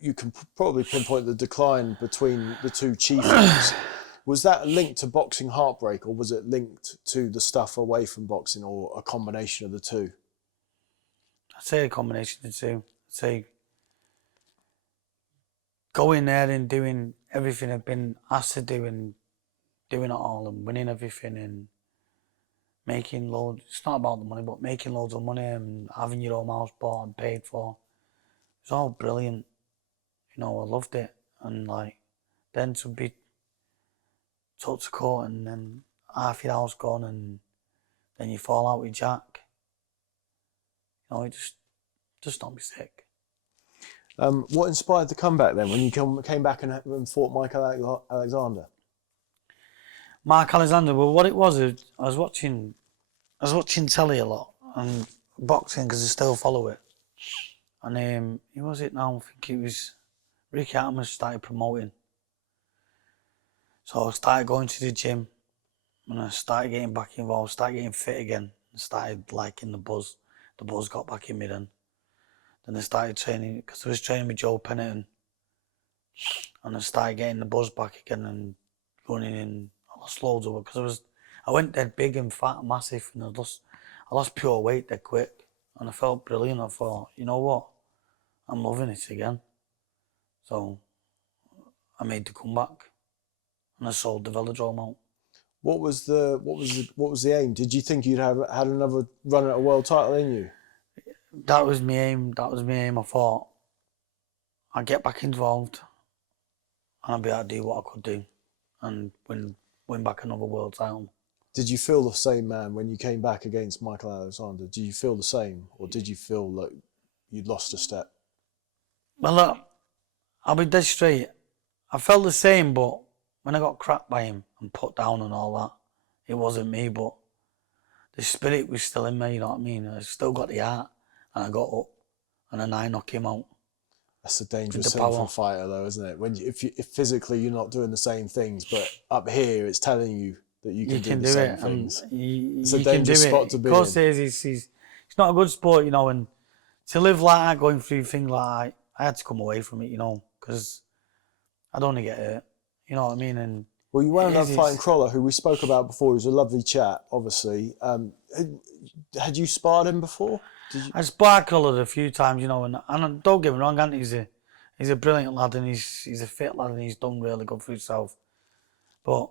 you can probably pinpoint the decline between the two Chi fights. Was that linked to boxing heartbreak, or was it linked to the stuff away from boxing, or a combination of the two? I'd say a combination of the two. I'd say going there and doing everything I've been asked to do and doing it all and winning everything and making loads. It's not about the money, but making loads of money and having your own house bought and paid for. It's all brilliant. You know, I loved it. And like, then to be took to court and then half your house gone and then you fall out with Jack. You know, it just don't be sick. What inspired the comeback then when you came back and fought Michael Alexander? Mark Alexander, well, what it was, I was watching telly a lot and boxing because I still follow it. And who was it now? I think it was Ricky Hatton started promoting. So I started going to the gym and I started getting back involved, started getting fit again, and started liking the buzz. The buzz got back in me then. Then I started training, because I was training with Joe Pennington, and I started getting the buzz back again and running in. I lost loads of it because I went dead big and fat and massive, and I lost pure weight dead quick, and I felt brilliant. I thought, you know what, I'm loving it again. So I made the comeback, and I sold the Velodrome out. What was the aim? Did you think you'd had another run at a world title in you? That was my aim. I thought I'd get back involved and I'd be able to do what I could do and win back another world title. Did you feel the same, man, when you came back against Michael Alexander? Did you feel the same, or did you feel like you'd lost a step? Well, look, I'll be dead straight. I felt the same, but when I got cracked by him and put down and all that, it wasn't me, but the spirit was still in me, you know what I mean? I still got the heart, and I got up, and then I knocked him out. That's a dangerous thing for a fighter, though, isn't it? If physically you're not doing the same things, but up here it's telling you that you can do the same things. It's a dangerous spot to be in. Of course, it's not a good sport, you know, and to live like that, going through things like that, I had to come away from it, you know, because I don't want to get hurt. You know what I mean? And well, you wound up fighting Crolla, who we spoke about before. He was a lovely chap, obviously. Had you sparred him before? I sparred Crolla a few times, you know, and don't get me wrong, Anthony, he's a brilliant lad and he's a fit lad and he's done really good for himself. But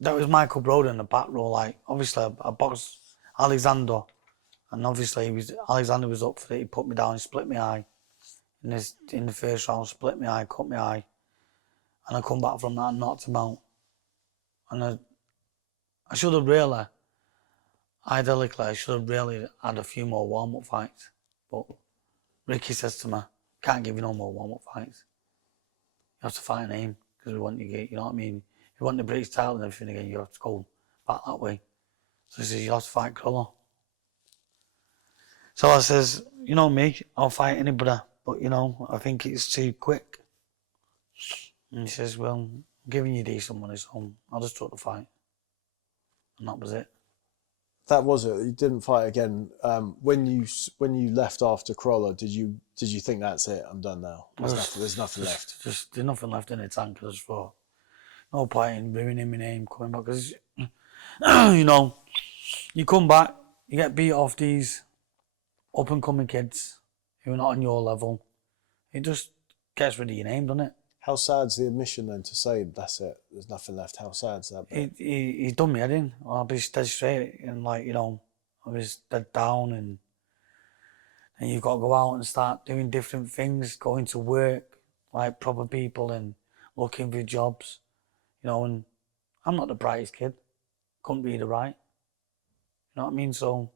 that was Michael Broden in the back row. Like, obviously, I boxed Alexander, and obviously Alexander was up for it. He put me down, he split my eye in the first round, split my eye, cut my eye. And I come back from that and knocked him out. And I should have really, ideally, I should have really had a few more warm-up fights. But Ricky says to me, can't give you no more warm-up fights. You have to fight an aim, because we want you to get, you know what I mean? If you want the British title and everything again, you have to go back that way. So he says, you have to fight Crolla. So I says, you know me, I'll fight anybody, but you know, I think it's too quick. And he says, well, I'm giving you decent money, so I just took the fight. And that was it. That was it. You didn't fight again. When you left after Crolla, did you think that's it? I'm done now. There's nothing left. There's nothing left in the tank. I just thought, no point in ruining my name coming back. Because, you know, you come back, you get beat off these up and coming kids who are not on your level. It just gets rid of your name, doesn't it? How sad's the admission then to say that's it? There's nothing left. How sad's that bit? He's done me head in. I'll be dead straight and like, you know, I was dead down and you've got to go out and start doing different things, going to work like proper people and looking for jobs, you know, and I'm not the brightest kid. Couldn't read or write. You know what I mean? So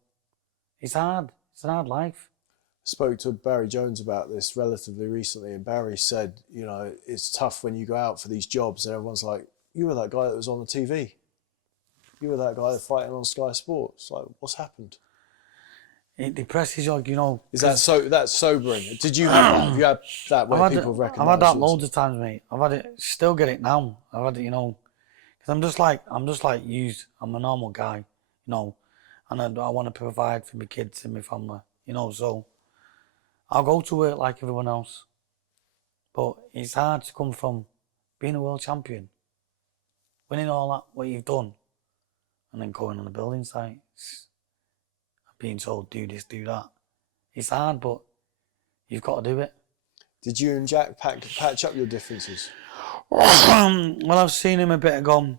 it's hard. It's a hard life. I spoke to Barry Jones about this relatively recently, and Barry said, you know, it's tough when you go out for these jobs and everyone's like, you were that guy that was on the TV. You were that guy fighting on Sky Sports. Like, what's happened? It depresses you, you know. Is that so? That's sobering. Did you have that? Have you had that where people recognise? I've had that loads of times, mate. I've had it. Still get it now. I've had it, you know, because I'm just like used. I'm a normal guy, you know, and I want to provide for my kids and my family, you know. So I'll go to work like everyone else, but it's hard to come from being a world champion, winning all that what you've done, and then going on the building site. Being told do this, do that. It's hard, but you've got to do it. Did you and Jack patch up your differences? Well, I've seen him a bit ago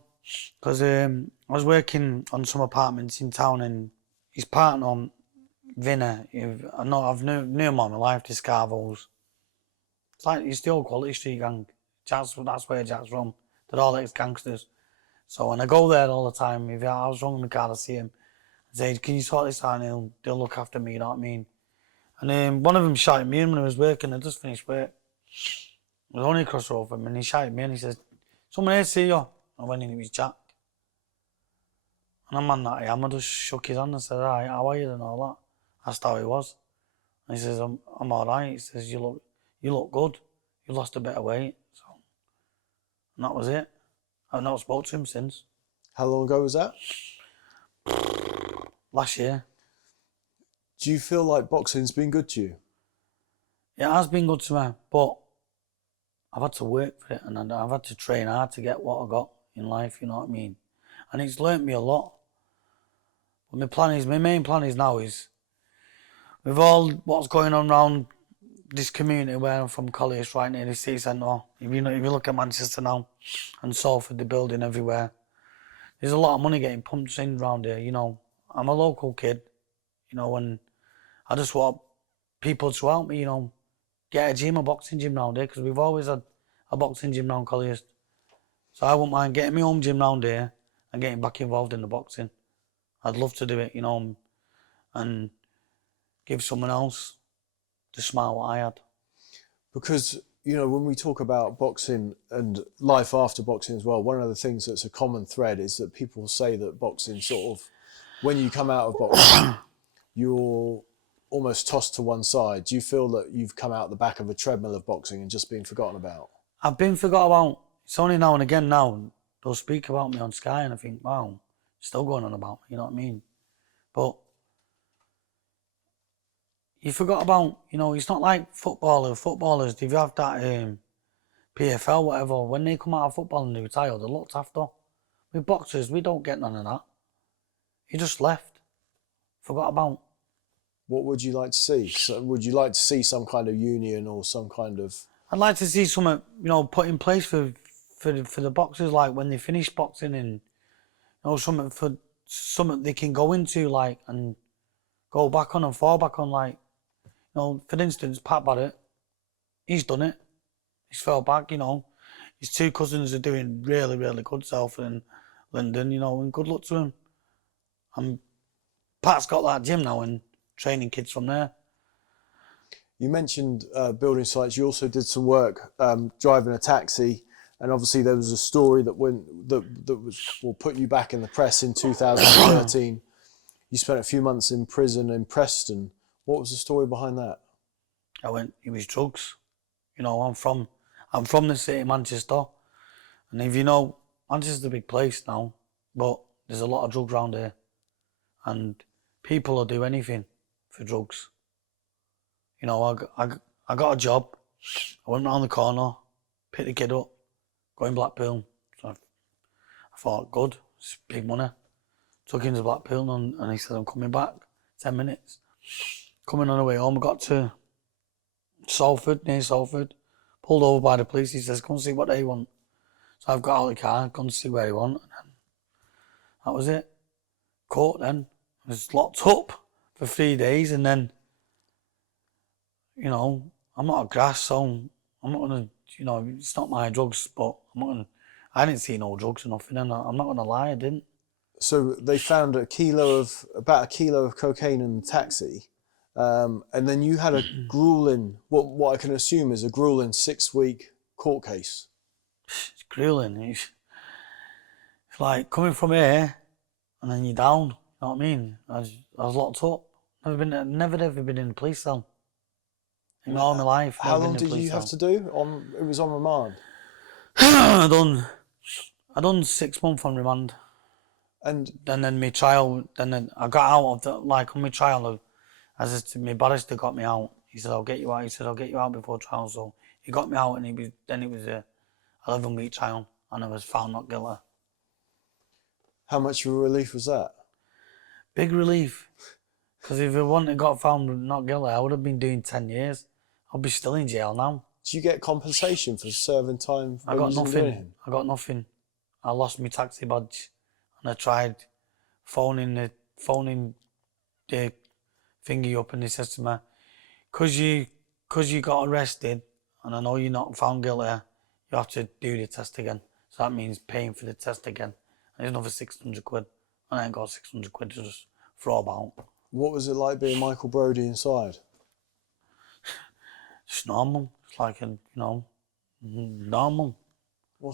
because I was working on some apartments in town and his partner, Vinner, I've known him all my life, the Scarvos. It's the old Quality Street gang. That's where Jack's from. They're all ex-gangsters. So when I go there all the time, if I was wrong in the car, I see him. Say, can you sort this out? And they'll look after me, you know what I mean? And one of them shouted me in when I was working. I just finished work. I was only across the road from him, and he shouted me in. He says, someone here to see you. I went in, it was Jack. And I'm man that I am. I just shook his hand and said, hi, how are you and all that. Asked how he was. And he says, I'm all right. He says, you look good. You lost a bit of weight. So, and that was it. I've not spoke to him since. How long ago was that? Last year. Do you feel like boxing's been good to you? It has been good to me, but I've had to work for it and I've had to train hard to get what I got in life, you know what I mean? And it's learnt me a lot. But my main plan is now is, with all what's going on around this community where I'm from, Colliers, right near the city centre, if you look at Manchester now, and Salford, the building everywhere, there's a lot of money getting pumped in around here, you know. I'm a local kid, you know, and I just want people to help me, you know, get a boxing gym round here, because we've always had a boxing gym round Colliers. So I wouldn't mind getting my own gym round here and getting back involved in the boxing. I'd love to do it, you know, and give someone else the smile what I had. Because, you know, when we talk about boxing and life after boxing as well, one of the things that's a common thread is that people say that boxing sort of, when you come out of boxing, you're almost tossed to one side. Do you feel that you've come out the back of a treadmill of boxing and just been forgotten about? I've been forgot about. It's only now and again now they'll speak about me on Sky and I think, wow, still going on about me, you know what I mean? But you forgot about, you know, it's not like footballers, if you have that PFL, whatever, when they come out of football and they retire, they're looked after. With boxers, we don't get none of that. He just left. Forgot about. What would you like to see? So would you like to see some kind of union or some kind of... I'd like to see something, you know, put in place for the boxers, like when they finish boxing, and, you know, something they can go into, like, and go back on and fall back on, like, you know, for instance, Pat Barrett, he's done it. He's fell back, you know. His two cousins are doing really, really good, Salford and Linden, you know, and good luck to him. And Pat's got that gym now and training kids from there. You mentioned building sites. You also did some work driving a taxi, and obviously there was a story that will put you back in the press in 2013. You spent a few months in prison in Preston. What was the story behind that? It was drugs. You know, I'm from the city of Manchester, and if you know, Manchester's a big place now, but there's a lot of drugs around here. And people will do anything for drugs. You know, I got a job. I went round the corner, picked the kid up, got in Blackpool. So I thought, good, it's big money. Took him to Blackpool and he said, I'm coming back, 10 minutes. Coming on the way home, I got to Salford, near Salford. Pulled over by the police. He says, "Come and see what they want." So I've got out of the car, gone to see where they want, and then that was it. Caught then. I was locked up for 3 days, and then, I'm not a grass, so I'm not gonna, it's not my drugs, but I didn't see no drugs or nothing, and I'm not gonna lie, I didn't. So they found about a kilo of cocaine in the taxi, and then you had a grueling, what I can assume is a grueling 6-week court case. It's grueling. It's like coming from here, and then you're down. You know what I mean? I was locked up. Never ever been in a police cell. In all my life. How long did you have to do? It was on remand. I done 6 months on remand. And then my trial, then I got out of on my trial, my barrister got me out. He said, "I'll get you out." He said, "I'll get you out before trial." So he got me out, and it was a 11-week trial, and I was found not guilty. how much of a relief was that? Big relief. Because if I wouldn't have got found not guilty, I would have been doing 10 years. I'd be still in jail now. Do you get compensation for serving time? I got nothing. I lost my taxi badge, and I tried phoning the thingy up, and he says to me, "Cause you got arrested, and I know you're not found guilty, you have to do the test again. So that means paying for the test again. And it's another 600 quid. And I ain't got 600 quid to just throw about." What was it like being Michael Brodie inside? It's normal. It's like normal.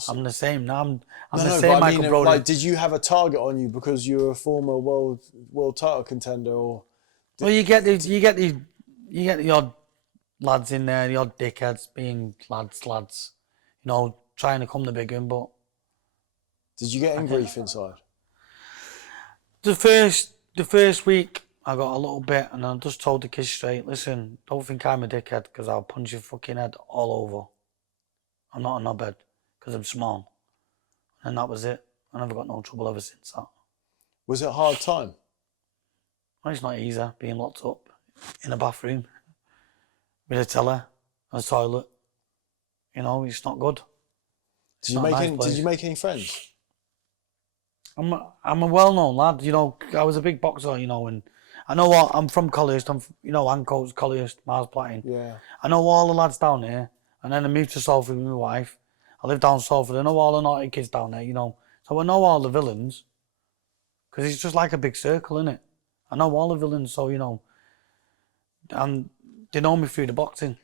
I'm the same now. I'm the same Michael Brodie. Like, did you have a target on you because you were a former world title contender, or? Well, you get the odd lads in there, the odd dickheads being lads, trying to come the big one. But Did you get in grief inside? the first week I got a little bit, and I just told the kids straight, "Listen, don't think I'm a dickhead, because I'll punch your fucking head all over. I'm not a knobhead, because I'm small." And that was it. I never got no trouble ever since that. Was it a hard time? Well, it's not easy being locked up in a bathroom with a teller and a toilet. It's not good. Did you make any friends? I'm a well-known lad. I was a big boxer. And I know what I'm from Collyhurst. Ancoats, Collyhurst, Mars Platin. Yeah. I know all the lads down there. And then I moved to Salford with my wife. I live down Salford. I know all the naughty kids down there. So I know all the villains, because it's just like a big circle, innit? I know all the villains, so and they know me through the boxing.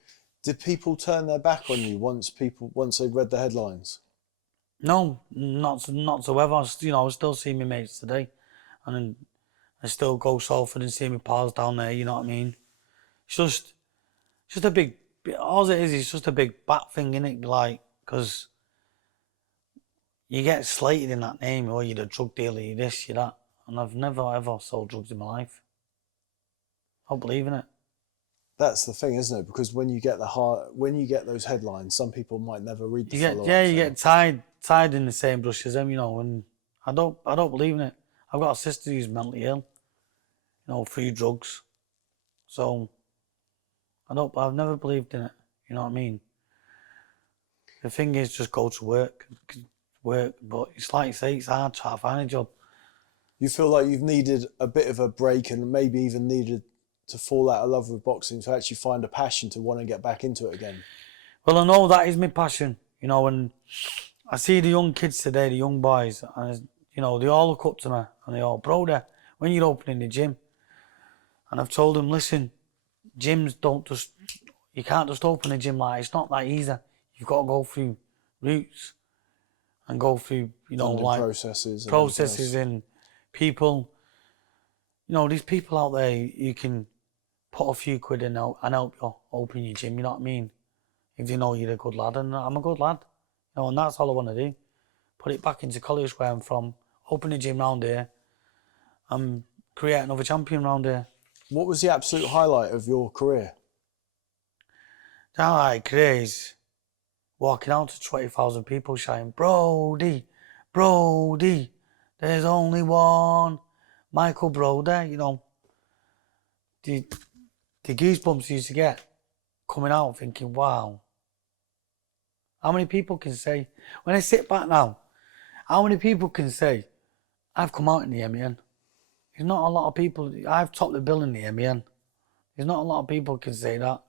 Did people turn their back on you once they read the headlines? No, not so ever. I still see my mates today, and I still go Salford and see my pals down there. You know what I mean? It's just a big. All it is, it's just a big bat thing, innit? Like, because you get slated in that name, or you're a drug dealer, you're this, you're that, and I've never ever sold drugs in my life. I don't believe in it. That's the thing, isn't it? Because when you get those headlines, some people might never read the follow-up. You get tied in the same brush as them, and I don't believe in it. I've got a sister who's mentally ill, through drugs. So I've never believed in it. You know what I mean? The thing is, just go to work, but it's like you say, it's hard to find a job. You feel like you've needed a bit of a break, and maybe even needed to fall out of love with boxing to actually find a passion to want to get back into it again? Well, I know that is my passion, and I see the young kids today, the young boys, and they all look up to me, and they all, "Brother, when you're opening the gym?" And I've told them, "Listen, gyms you can't just open a gym like, it's not that easy. You've got to go through routes and go through, like processes and people. These people out there, you can put a few quid in and help you open your gym, you know what I mean? If you know you're a good lad, and I'm a good lad, and that's all I want to do. Put it back into Collyhurst, where I'm from, open a gym round here, and create another champion round here. What was the absolute highlight of your career? The highlight career is walking out to 20,000 people shouting, "Brodie, Brodie, there's only one Michael Brodie," the goosebumps you used to get coming out thinking, wow, how many people can say, when I sit back now, how many people can say, I've come out in the MEN? There's not a lot of people, I've topped the bill in the MEN. There's not a lot of people can say that.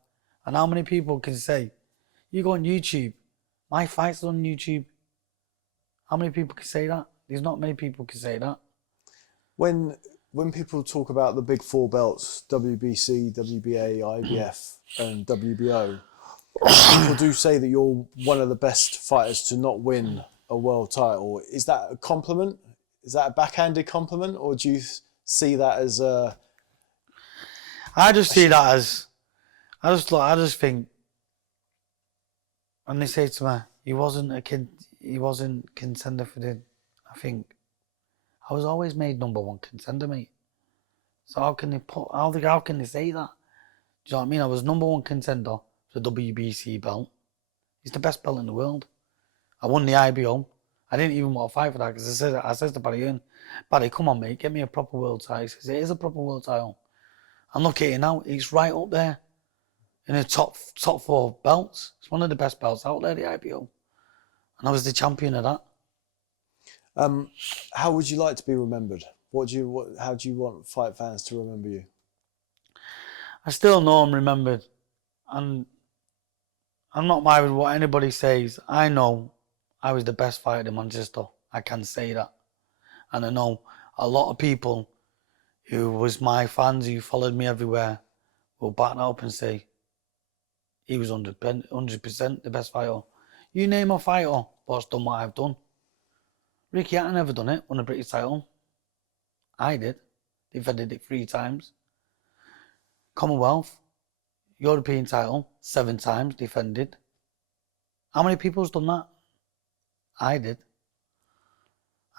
And how many people can say, you go on YouTube, my fight's on YouTube. How many people can say that? There's not many people can say that. When people talk about the big four belts, WBC, WBA, IBF, and WBO, people do say that you're one of the best fighters to not win a world title. Is that a compliment? Is that a backhanded compliment, or do you see that as a? I just see that as, I just think, when they say to me, he wasn't contender for the, I think, I was always made number one contender, mate. So how can they say that? Do you know what I mean? I was number one contender for the WBC belt. It's the best belt in the world. I won the IBO. I didn't even want to fight for that because I said to Barry, come on, mate, get me a proper world title. He says, it is a proper world title. And look at it now, it's right up there in the top four belts. It's one of the best belts out there, the IBO. And I was the champion of that. How would you like to be remembered? How do you want fight fans to remember you? I still know I'm remembered. And I'm not mad with what anybody says. I know I was the best fighter in Manchester. I can say that. And I know a lot of people who was my fans, who followed me everywhere, will back that up and say, he was 100% the best fighter. You name a fighter that's done what I've done. Ricky Hatton never done it, won a British title. I did. Defended it 3 times. Commonwealth, European title, 7 times defended. How many people's done that? I did.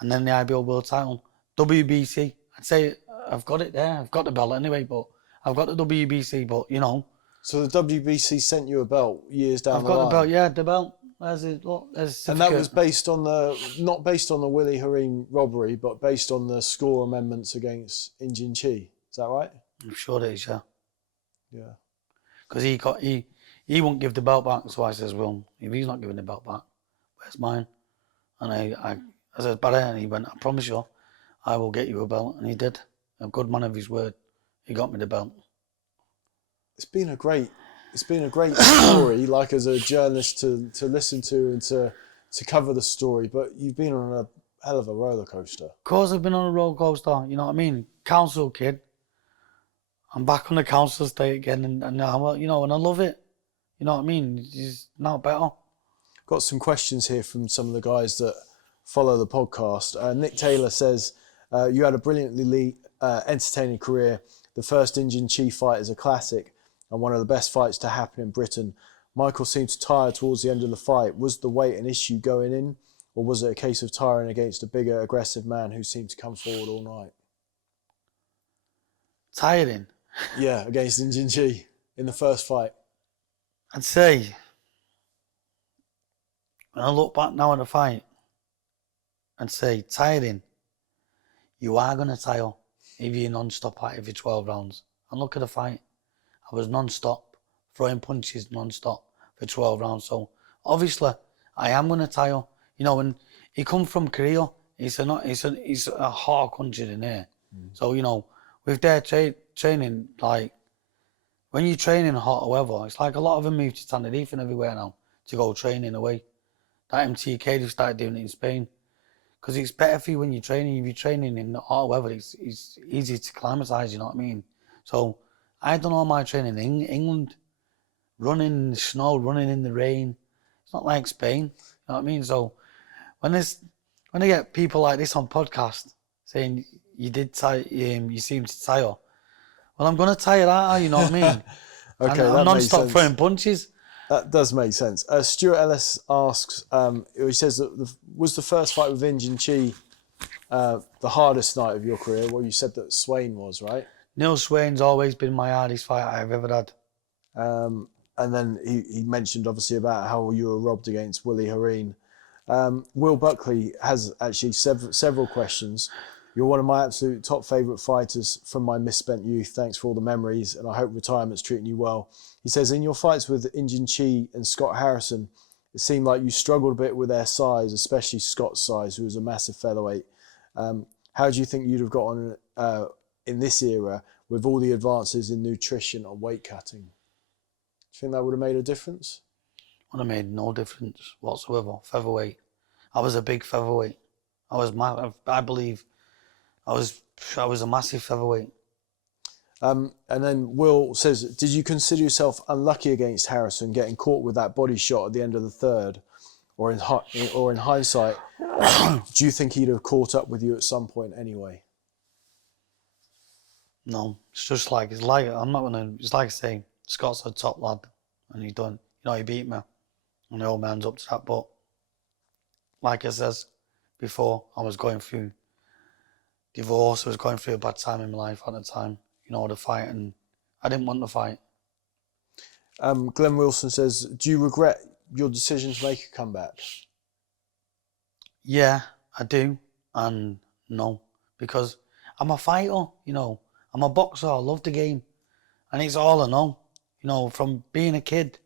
And then the IBO world title. WBC, I'd say I've got it there. I've got the belt anyway, but I've got the WBC, but you know. So the WBC sent you a belt years down the line? I've got the belt, yeah, the belt. There's it, look, there's a and that was based on not based on the Willie Harim robbery, but based on the score amendments against Injin Chi. Is that right? I'm sure it is, yeah. Yeah. Because he won't give the belt back, so I says, well, if he's not giving the belt back, where's mine? And I said, Barry, and he went, I promise you, I will get you a belt. And he did. A good man of his word. He got me the belt. It's been a great story, like as a journalist to listen to and to cover the story, but you've been on a hell of a roller coaster. Of course I've been on a roller coaster, you know what I mean? Council kid. I'm back on the council estate again and now, you know, and I love it. You know what I mean? It's now better. Got some questions here from some of the guys that follow the podcast. Nick Taylor says, you had a brilliantly entertaining career. The first Injin Chi fight is a classic and one of the best fights to happen in Britain. Michael seemed to tire towards the end of the fight. Was the weight an issue going in, or was it a case of tiring against a bigger, aggressive man who seemed to come forward all night? Tiring? Yeah, against Injin Chi in the first fight. I'd say, when I look back now at the fight, I'd say tiring. You are going to tire if you're non-stop at every 12 rounds. And look at the fight. I was non-stop, throwing punches non-stop for 12 rounds. So obviously, I am going to tire. You know, when he come from Korea, it's a hard country in here. So, you know, with their training, like, when you train in hot weather, it's like a lot of them move to Tenerife and everywhere now to go training away. That MTK, they've started doing it in Spain. Because it's better for you when you're training. If you're training in hot weather, it's easy to acclimatise, you know what I mean? So I've done all my training in England, running in the snow, running in the rain. It's not like Spain, you know what I mean? So when I get people like this on podcast saying you seem to tire, well, I'm going to tire that, you know what I mean? Okay, I'm non-stop throwing punches. That does make sense. Stuart Ellis asks, he says that was the first fight with Injin Chi the hardest night of your career? Well, you said that Swain was, right? Neil Swain's always been my hardest fight I've ever had. And then he mentioned obviously about how you were robbed against Willie Harim. Will Buckley has actually several questions. You're one of my absolute top favourite fighters from my misspent youth. Thanks for all the memories, and I hope retirement's treating you well. He says, in your fights with Injin Chi and Scott Harrison, it seemed like you struggled a bit with their size, especially Scott's size, who was a massive featherweight. How do you think you'd have got on in this era with all the advances in nutrition and weight cutting? Do you think that would have made a difference? Would have made no difference whatsoever. Featherweight. I was a big featherweight. I believe I was a massive featherweight. And then Will says, did you consider yourself unlucky against Harrison, getting caught with that body shot at the end of the third? Or in hindsight, do you think he'd have caught up with you at some point anyway? No, it's like I say, Scott's a top lad, and he beat me, and the old man's up to that. But like I says before, I was going through divorce. I was going through a bad time in my life at the time. The fight, and I didn't want the fight. Glenn Wilson says, do you regret your decision to make a comeback? Yeah, I do, and no, because I'm a fighter. I'm a boxer. I love the game, and it's all I know. From being a kid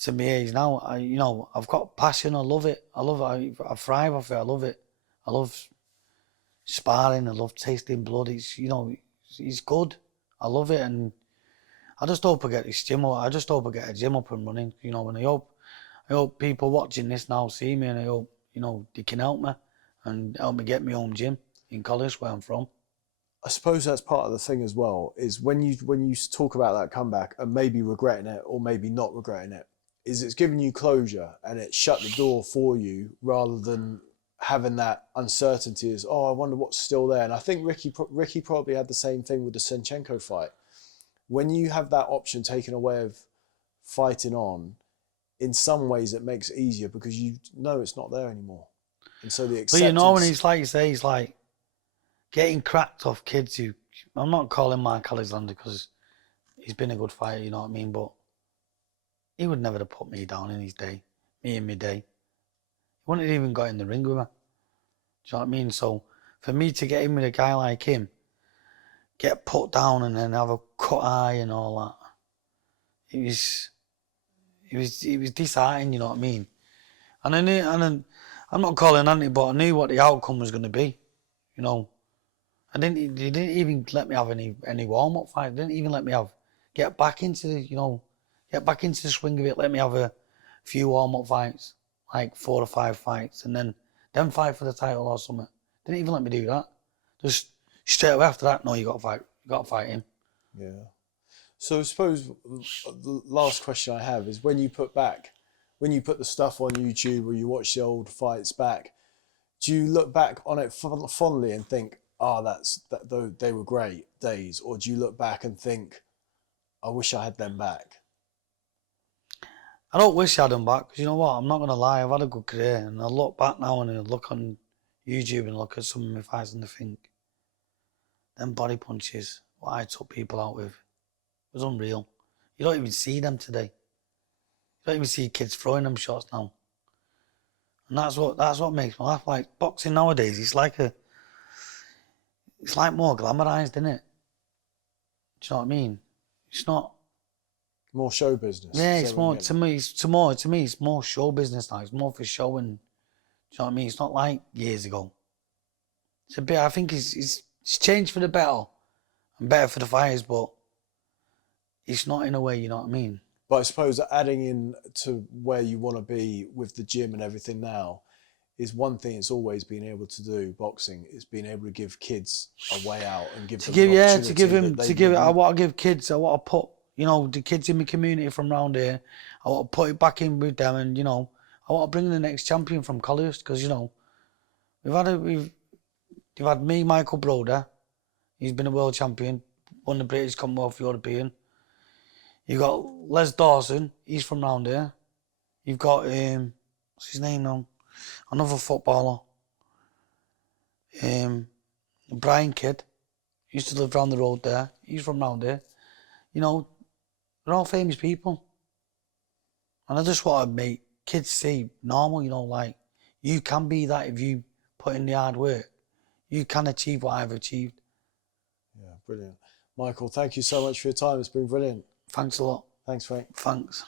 to my age now, I've got passion. I love it. I thrive off it. I love it. I love sparring. I love tasting blood. It's good. I love it, and I just hope I get this gym up. I just hope I get a gym up and running. And I hope people watching this now see me, and I hope they can help me and help me get my own gym in Collis, where I'm from. I suppose that's part of the thing as well, is when you talk about that comeback and maybe regretting it or maybe not regretting it, is it's giving you closure and it shut the door for you rather than having that uncertainty as, I wonder what's still there. And I think Ricky probably had the same thing with the Senchenko fight. When you have that option taken away of fighting on, in some ways it makes it easier because you know it's not there anymore. And so the acceptance... But when it's like you say, it's like getting cracked off kids who... I'm not calling Mark Alexander because he's been a good fighter, you know what I mean? But he would never have put me down in his day, me in my day. He wouldn't have even got in the ring with me. Do you know what I mean? So for me to get in with a guy like him, get put down and then have a cut eye and all that, it was disheartening, you know what I mean? And I knew, I'm not calling Anthony, but I knew what the outcome was going to be, He didn't even let me have any warm-up fight. They didn't even let me get back into the swing of it. Let me have a few warm-up fights, like 4 or 5 fights, and then fight for the title or something. Didn't even let me do that. Just straight away after that, no, you got to fight. You got to fight him. Yeah. So I suppose the last question I have is when you put the stuff on YouTube or you watch the old fights back, do you look back on it fondly and think, they were great days? Or do you look back and think, I wish I had them back? I don't wish I had them back, because you know what, I'm not going to lie, I've had a good career, and I look back now and I look on YouTube and look at some of my fights and I think, them body punches, what I took people out with, was unreal. You don't even see them today. You don't even see kids throwing them shots now. And that's what makes me laugh. Like boxing nowadays, it's like more glamorized, isn't it? Do you know what I mean? It's not more show business. Yeah, it's more to me. It's more show business now. It's more for show, and do you know what I mean? It's not like years ago. It's a bit. I think it's changed for the better, and better for the fighters, but it's not in a way. You know what I mean? But I suppose adding in to where you want to be with the gym and everything now is one thing it's always been able to do. Boxing is being able to give kids a way out and give them an opportunity. I want to give kids. I want to put the kids in my community from around here. I want to put it back in with them, and I want to bring the next champion from Colliers, because we've had me, Michael Broder. He's been a world champion, won the British Commonwealth European. You've got Les Dawson, he's from round here. You've got, what's his name now? Another footballer. Brian Kidd, used to live round the road there. He's from round here. They're all famous people. And I just want to make kids see normal, like, you can be that if you put in the hard work. you can achieve what I've achieved. Yeah, brilliant. Michael, thank you so much for your time. It's been brilliant. Thanks a lot. Thanks, mate. Thanks.